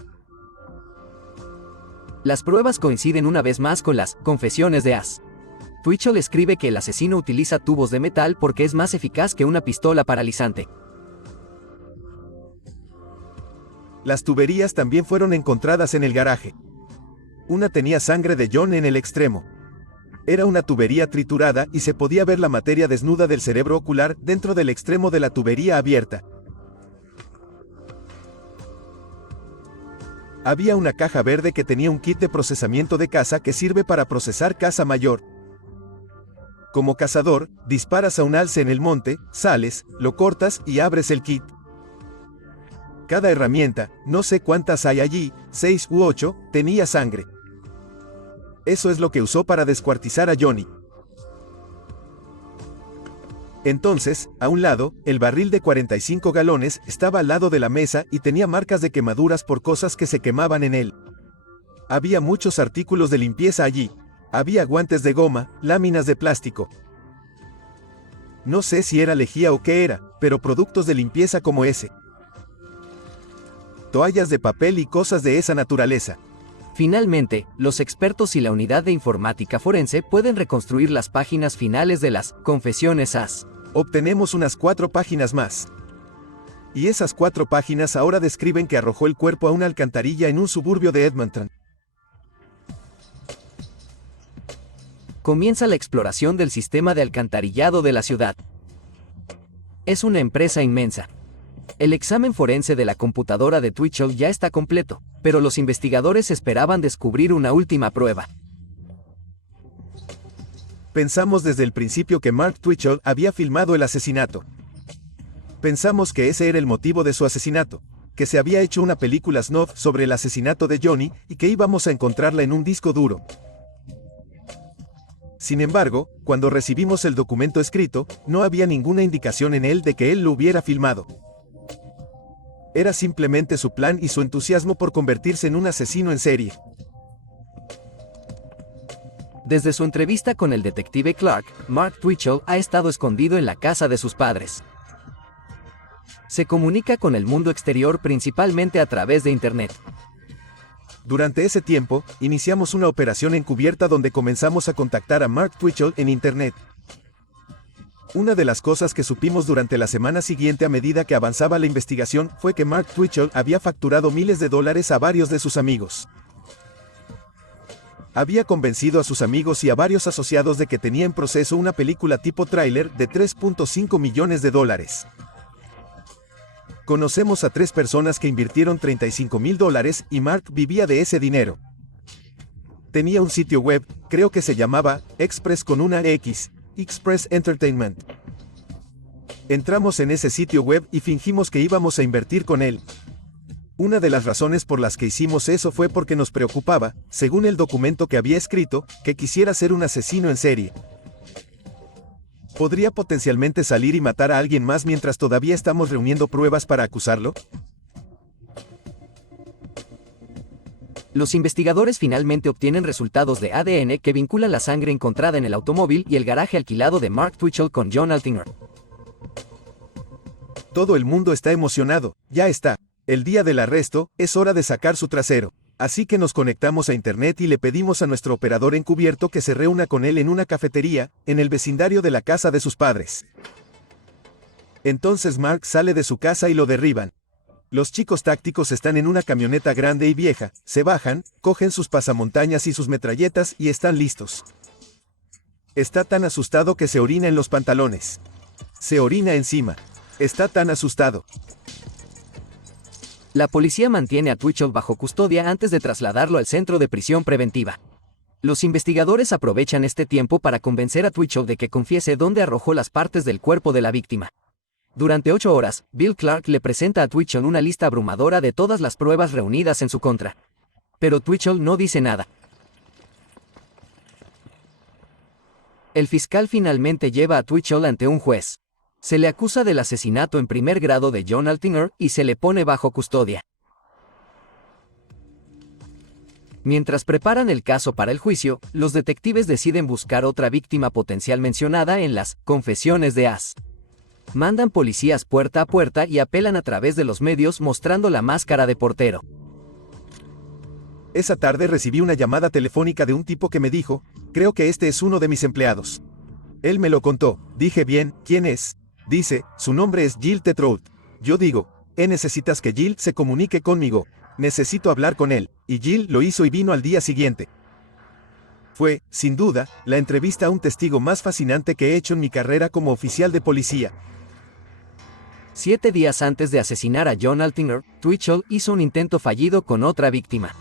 Las pruebas coinciden una vez más con las confesiones de As. Twitchell escribe que el asesino utiliza tubos de metal porque es más eficaz que una pistola paralizante. Las tuberías también fueron encontradas en el garaje. Una tenía sangre de John en el extremo. Era una tubería triturada y se podía ver la materia desnuda del cerebro ocular dentro del extremo de la tubería abierta. Había una caja verde que tenía un kit de procesamiento de caza que sirve para procesar caza mayor. Como cazador, disparas a un alce en el monte, sales, lo cortas y abres el kit. Cada herramienta, no sé cuántas hay allí, 6 u 8, tenía sangre. Eso es lo que usó para descuartizar a Johnny. Entonces, a un lado, el barril de 45 galones estaba al lado de la mesa y tenía marcas de quemaduras por cosas que se quemaban en él. Había muchos artículos de limpieza allí. Había guantes de goma, láminas de plástico. No sé si era lejía o qué era, pero productos de limpieza como ese. Toallas de papel y cosas de esa naturaleza. Finalmente, los expertos y la unidad de informática forense pueden reconstruir las páginas finales de las confesiones As. Obtenemos unas 4 páginas más. Y esas 4 páginas ahora describen que arrojó el cuerpo a una alcantarilla en un suburbio de Edmonton. Comienza la exploración del sistema de alcantarillado de la ciudad. Es una empresa inmensa. El examen forense de la computadora de Twitchell ya está completo, pero los investigadores esperaban descubrir una última prueba. Pensamos desde el principio que Mark Twitchell había filmado el asesinato. Pensamos que ese era el motivo de su asesinato, que se había hecho una película snuff sobre el asesinato de Johnny y que íbamos a encontrarla en un disco duro. Sin embargo, cuando recibimos el documento escrito, no había ninguna indicación en él de que él lo hubiera filmado. Era simplemente su plan y su entusiasmo por convertirse en un asesino en serie. Desde su entrevista con el detective Clark, Mark Twitchell ha estado escondido en la casa de sus padres. Se comunica con el mundo exterior principalmente a través de Internet. Durante ese tiempo, iniciamos una operación encubierta donde comenzamos a contactar a Mark Twitchell en Internet. Una de las cosas que supimos durante la semana siguiente a medida que avanzaba la investigación fue que Mark Twitchell había facturado miles de dólares a varios de sus amigos. Había convencido a sus amigos y a varios asociados de que tenía en proceso una película tipo tráiler de 3.5 millones de dólares. Conocemos a 3 personas que invirtieron $35,000 y Mark vivía de ese dinero. Tenía un sitio web, creo que se llamaba Express con una X, Express Entertainment. Entramos en ese sitio web y fingimos que íbamos a invertir con él. Una de las razones por las que hicimos eso fue porque nos preocupaba, según el documento que había escrito, que quisiera ser un asesino en serie. ¿Podría potencialmente salir y matar a alguien más mientras todavía estamos reuniendo pruebas para acusarlo? Los investigadores finalmente obtienen resultados de ADN que vinculan la sangre encontrada en el automóvil y el garaje alquilado de Mark Twitchell con John Altinger. Todo el mundo está emocionado, ya está. El día del arresto, es hora de sacar su trasero. Así que nos conectamos a Internet y le pedimos a nuestro operador encubierto que se reúna con él en una cafetería, en el vecindario de la casa de sus padres. Entonces Mark sale de su casa y lo derriban. Los chicos tácticos están en una camioneta grande y vieja, se bajan, cogen sus pasamontañas y sus metralletas y están listos. Está tan asustado que se orina en los pantalones. Se orina encima. Está tan asustado. La policía mantiene a Twitchell bajo custodia antes de trasladarlo al centro de prisión preventiva. Los investigadores aprovechan este tiempo para convencer a Twitchell de que confiese dónde arrojó las partes del cuerpo de la víctima. Durante 8 horas, Bill Clark le presenta a Twitchell una lista abrumadora de todas las pruebas reunidas en su contra. Pero Twitchell no dice nada. El fiscal finalmente lleva a Twitchell ante un juez. Se le acusa del asesinato en primer grado de John Altinger y se le pone bajo custodia. Mientras preparan el caso para el juicio, los detectives deciden buscar otra víctima potencial mencionada en las confesiones de As. Mandan policías puerta a puerta y apelan a través de los medios mostrando la máscara de portero. Esa tarde recibí una llamada telefónica de un tipo que me dijo, creo que este es uno de mis empleados. Él me lo contó, dije bien, ¿quién es? Dice, su nombre es Jill Tetrout. Yo digo, necesitas que Jill se comunique conmigo. Necesito hablar con él, y Jill lo hizo y vino al día siguiente. Fue, sin duda, la entrevista a un testigo más fascinante que he hecho en mi carrera como oficial de policía. 7 días antes de asesinar a John Altinger, Twitchell hizo un intento fallido con otra víctima.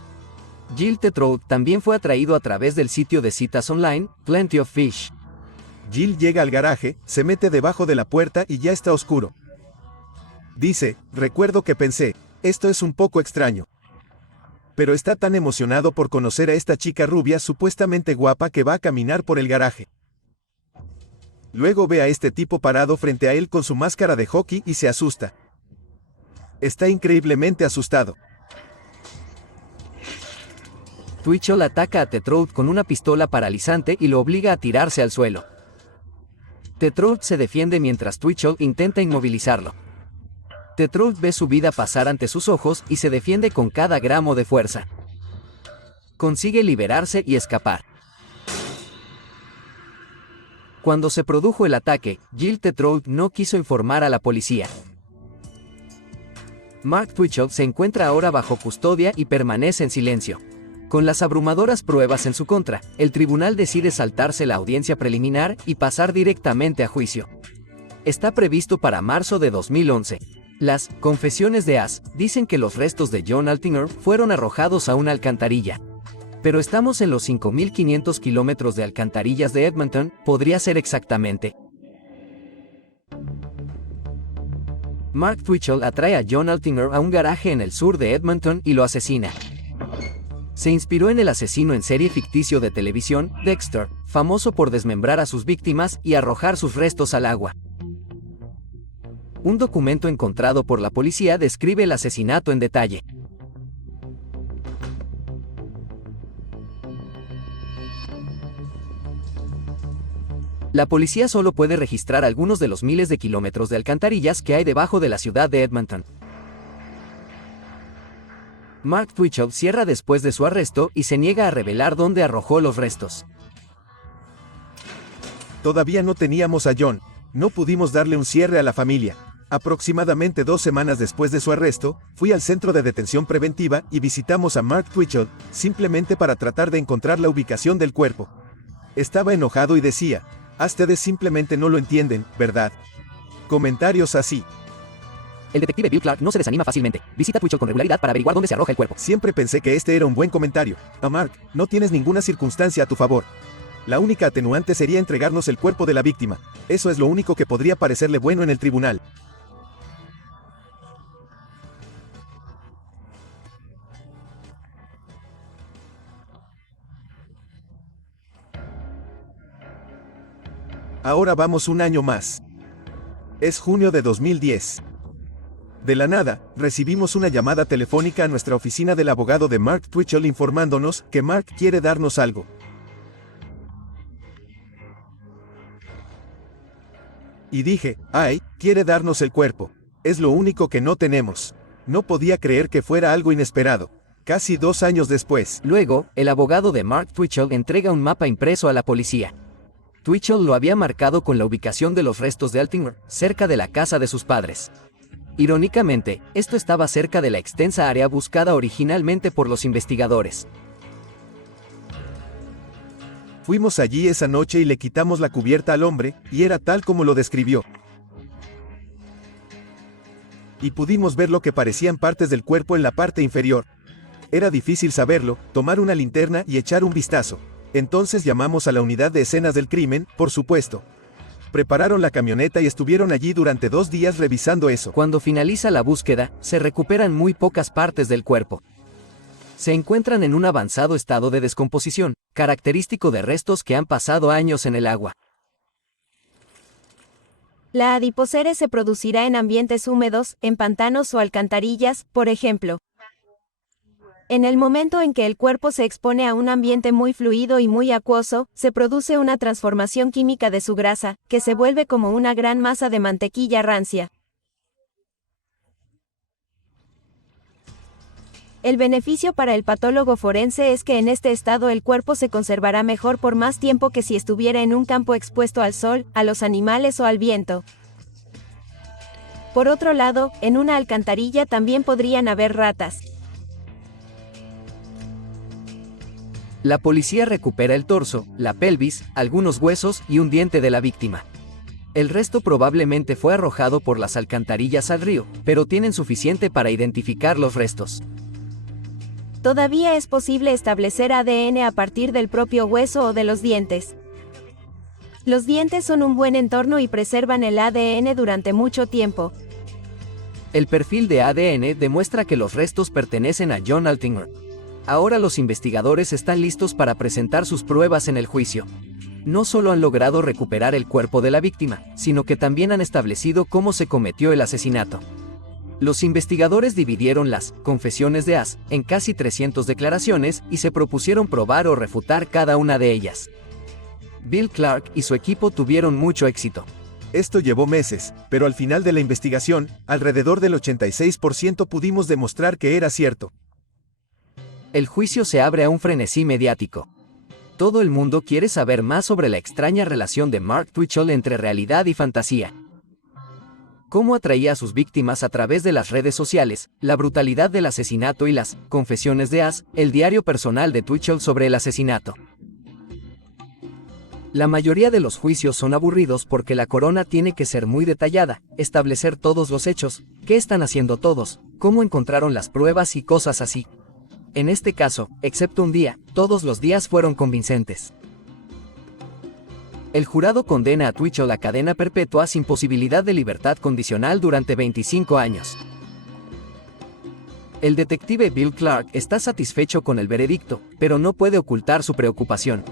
Jill Tetrout también fue atraído a través del sitio de citas online, Plenty of Fish. Jill llega al garaje, se mete debajo de la puerta y ya está oscuro. Dice, recuerdo que pensé, esto es un poco extraño. Pero está tan emocionado por conocer a esta chica rubia supuestamente guapa que va a caminar por el garaje. Luego ve a este tipo parado frente a él con su máscara de hockey y se asusta. Está increíblemente asustado. Twitchell ataca a Tetrout con una pistola paralizante y lo obliga a tirarse al suelo. Tetrout se defiende mientras Twitchell intenta inmovilizarlo. Tetrout ve su vida pasar ante sus ojos y se defiende con cada gramo de fuerza. Consigue liberarse y escapar. Cuando se produjo el ataque, Jill Tetrout no quiso informar a la policía. Mark Twitchell se encuentra ahora bajo custodia y permanece en silencio. Con las abrumadoras pruebas en su contra, el tribunal decide saltarse la audiencia preliminar y pasar directamente a juicio. Está previsto para marzo de 2011. Las confesiones de As dicen que los restos de John Altinger fueron arrojados a una alcantarilla. Pero estamos en los 5.500 kilómetros de alcantarillas de Edmonton, podría ser exactamente. Mark Twitchell atrae a John Altinger a un garaje en el sur de Edmonton y lo asesina. Se inspiró en el asesino en serie ficticio de televisión, Dexter, famoso por desmembrar a sus víctimas y arrojar sus restos al agua. Un documento encontrado por la policía describe el asesinato en detalle. La policía solo puede registrar algunos de los miles de kilómetros de alcantarillas que hay debajo de la ciudad de Edmonton. Mark Twitchell cierra después de su arresto y se niega a revelar dónde arrojó los restos. Todavía no teníamos a John, no pudimos darle un cierre a la familia. Aproximadamente 2 semanas después de su arresto, fui al centro de detención preventiva y visitamos a Mark Twitchell, simplemente para tratar de encontrar la ubicación del cuerpo. Estaba enojado y decía, ustedes simplemente no lo entienden, ¿verdad? Comentarios así. El detective Bill Clark no se desanima fácilmente. Visita Twitchell con regularidad para averiguar dónde se arroja el cuerpo. Siempre pensé que este era un buen comentario. Mark, no tienes ninguna circunstancia a tu favor. La única atenuante sería entregarnos el cuerpo de la víctima. Eso es lo único que podría parecerle bueno en el tribunal. Ahora vamos un año más. Es junio de 2010. De la nada, recibimos una llamada telefónica a nuestra oficina del abogado de Mark Twitchell informándonos que Mark quiere darnos algo. Y dije, ay, quiere darnos el cuerpo. Es lo único que no tenemos. No podía creer que fuera algo inesperado. Casi 2 años después. Luego, el abogado de Mark Twitchell entrega un mapa impreso a la policía. Twitchell lo había marcado con la ubicación de los restos de Altinger, cerca de la casa de sus padres. Irónicamente, esto estaba cerca de la extensa área buscada originalmente por los investigadores. Fuimos allí esa noche y le quitamos la cubierta al hombre, y era tal como lo describió. Y pudimos ver lo que parecían partes del cuerpo en la parte inferior. Era difícil saberlo, tomar una linterna y echar un vistazo. Entonces llamamos a la unidad de escenas del crimen, por supuesto. Prepararon la camioneta y estuvieron allí durante 2 días revisando eso. Cuando finaliza la búsqueda, se recuperan muy pocas partes del cuerpo. Se encuentran en un avanzado estado de descomposición, característico de restos que han pasado años en el agua. La adipocere se producirá en ambientes húmedos, en pantanos o alcantarillas, por ejemplo. En el momento en que el cuerpo se expone a un ambiente muy fluido y muy acuoso, se produce una transformación química de su grasa, que se vuelve como una gran masa de mantequilla rancia. El beneficio para el patólogo forense es que en este estado el cuerpo se conservará mejor por más tiempo que si estuviera en un campo expuesto al sol, a los animales o al viento. Por otro lado, en una alcantarilla también podrían haber ratas. La policía recupera el torso, la pelvis, algunos huesos y un diente de la víctima. El resto probablemente fue arrojado por las alcantarillas al río, pero tienen suficiente para identificar los restos. Todavía es posible establecer ADN a partir del propio hueso o de los dientes. Los dientes son un buen entorno y preservan el ADN durante mucho tiempo. El perfil de ADN demuestra que los restos pertenecen a John Altinger. Ahora los investigadores están listos para presentar sus pruebas en el juicio. No solo han logrado recuperar el cuerpo de la víctima, sino que también han establecido cómo se cometió el asesinato. Los investigadores dividieron las confesiones de As en casi 300 declaraciones y se propusieron probar o refutar cada una de ellas. Bill Clark y su equipo tuvieron mucho éxito. Esto llevó meses, pero al final de la investigación, alrededor del 86% pudimos demostrar que era cierto. El juicio se abre a un frenesí mediático. Todo el mundo quiere saber más sobre la extraña relación de Mark Twitchell entre realidad y fantasía. Cómo atraía a sus víctimas a través de las redes sociales, la brutalidad del asesinato y las confesiones de As, el diario personal de Twitchell sobre el asesinato. La mayoría de los juicios son aburridos porque la corona tiene que ser muy detallada, establecer todos los hechos, qué están haciendo todos, cómo encontraron las pruebas y cosas así. En este caso, excepto un día, todos los días fueron convincentes. El jurado condena a Twitchell a cadena perpetua sin posibilidad de libertad condicional durante 25 años. El detective Bill Clark está satisfecho con el veredicto, pero no puede ocultar su preocupación.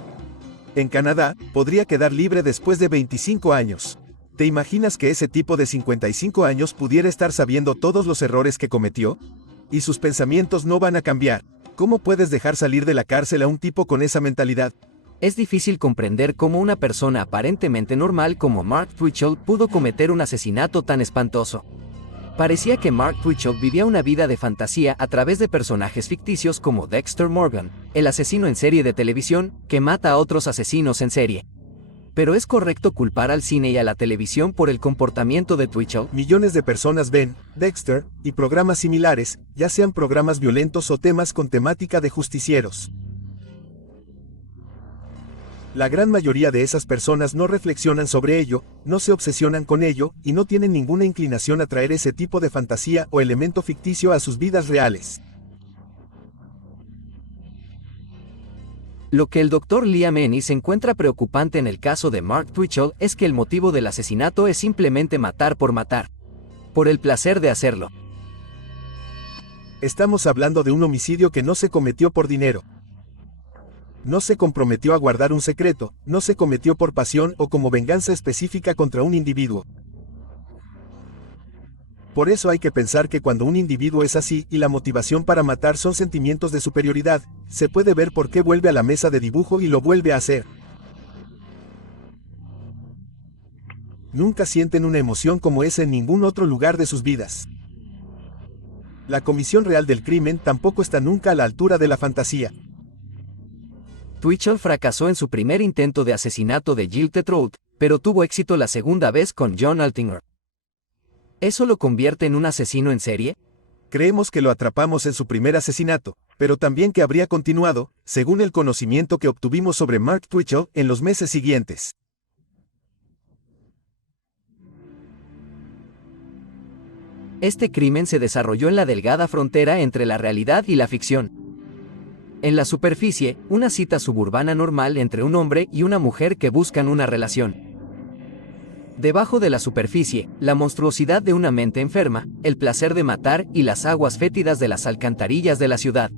En Canadá, podría quedar libre después de 25 años. ¿Te imaginas que ese tipo de 55 años pudiera estar sabiendo todos los errores que cometió? Y sus pensamientos no van a cambiar. ¿Cómo puedes dejar salir de la cárcel a un tipo con esa mentalidad? Es difícil comprender cómo una persona aparentemente normal como Mark Twitchell pudo cometer un asesinato tan espantoso. Parecía que Mark Twitchell vivía una vida de fantasía a través de personajes ficticios como Dexter Morgan, el asesino en serie de televisión, que mata a otros asesinos en serie. Pero ¿es correcto culpar al cine y a la televisión por el comportamiento de Twitchell? Millones de personas ven Dexter y programas similares, ya sean programas violentos o temas con temática de justicieros. La gran mayoría de esas personas no reflexionan sobre ello, no se obsesionan con ello, y no tienen ninguna inclinación a traer ese tipo de fantasía o elemento ficticio a sus vidas reales. Lo que el Dr. Liam Ennis encuentra preocupante en el caso de Mark Twitchell es que el motivo del asesinato es simplemente matar, por el placer de hacerlo. Estamos hablando de un homicidio que no se cometió por dinero. No se comprometió a guardar un secreto, no se cometió por pasión o como venganza específica contra un individuo. Por eso hay que pensar que cuando un individuo es así y la motivación para matar son sentimientos de superioridad, se puede ver por qué vuelve a la mesa de dibujo y lo vuelve a hacer. Nunca sienten una emoción como esa en ningún otro lugar de sus vidas. La Comisión Real del Crimen tampoco está nunca a la altura de la fantasía. Twitchell fracasó en su primer intento de asesinato de Jill Tetrout, pero tuvo éxito la segunda vez con John Altinger. ¿Eso lo convierte en un asesino en serie? Creemos que lo atrapamos en su primer asesinato, pero también que habría continuado, según el conocimiento que obtuvimos sobre Mark Twitchell en los meses siguientes. Este crimen se desarrolló en la delgada frontera entre la realidad y la ficción. En la superficie, una cita suburbana normal entre un hombre y una mujer que buscan una relación. Debajo de la superficie, la monstruosidad de una mente enferma, el placer de matar y las aguas fétidas de las alcantarillas de la ciudad.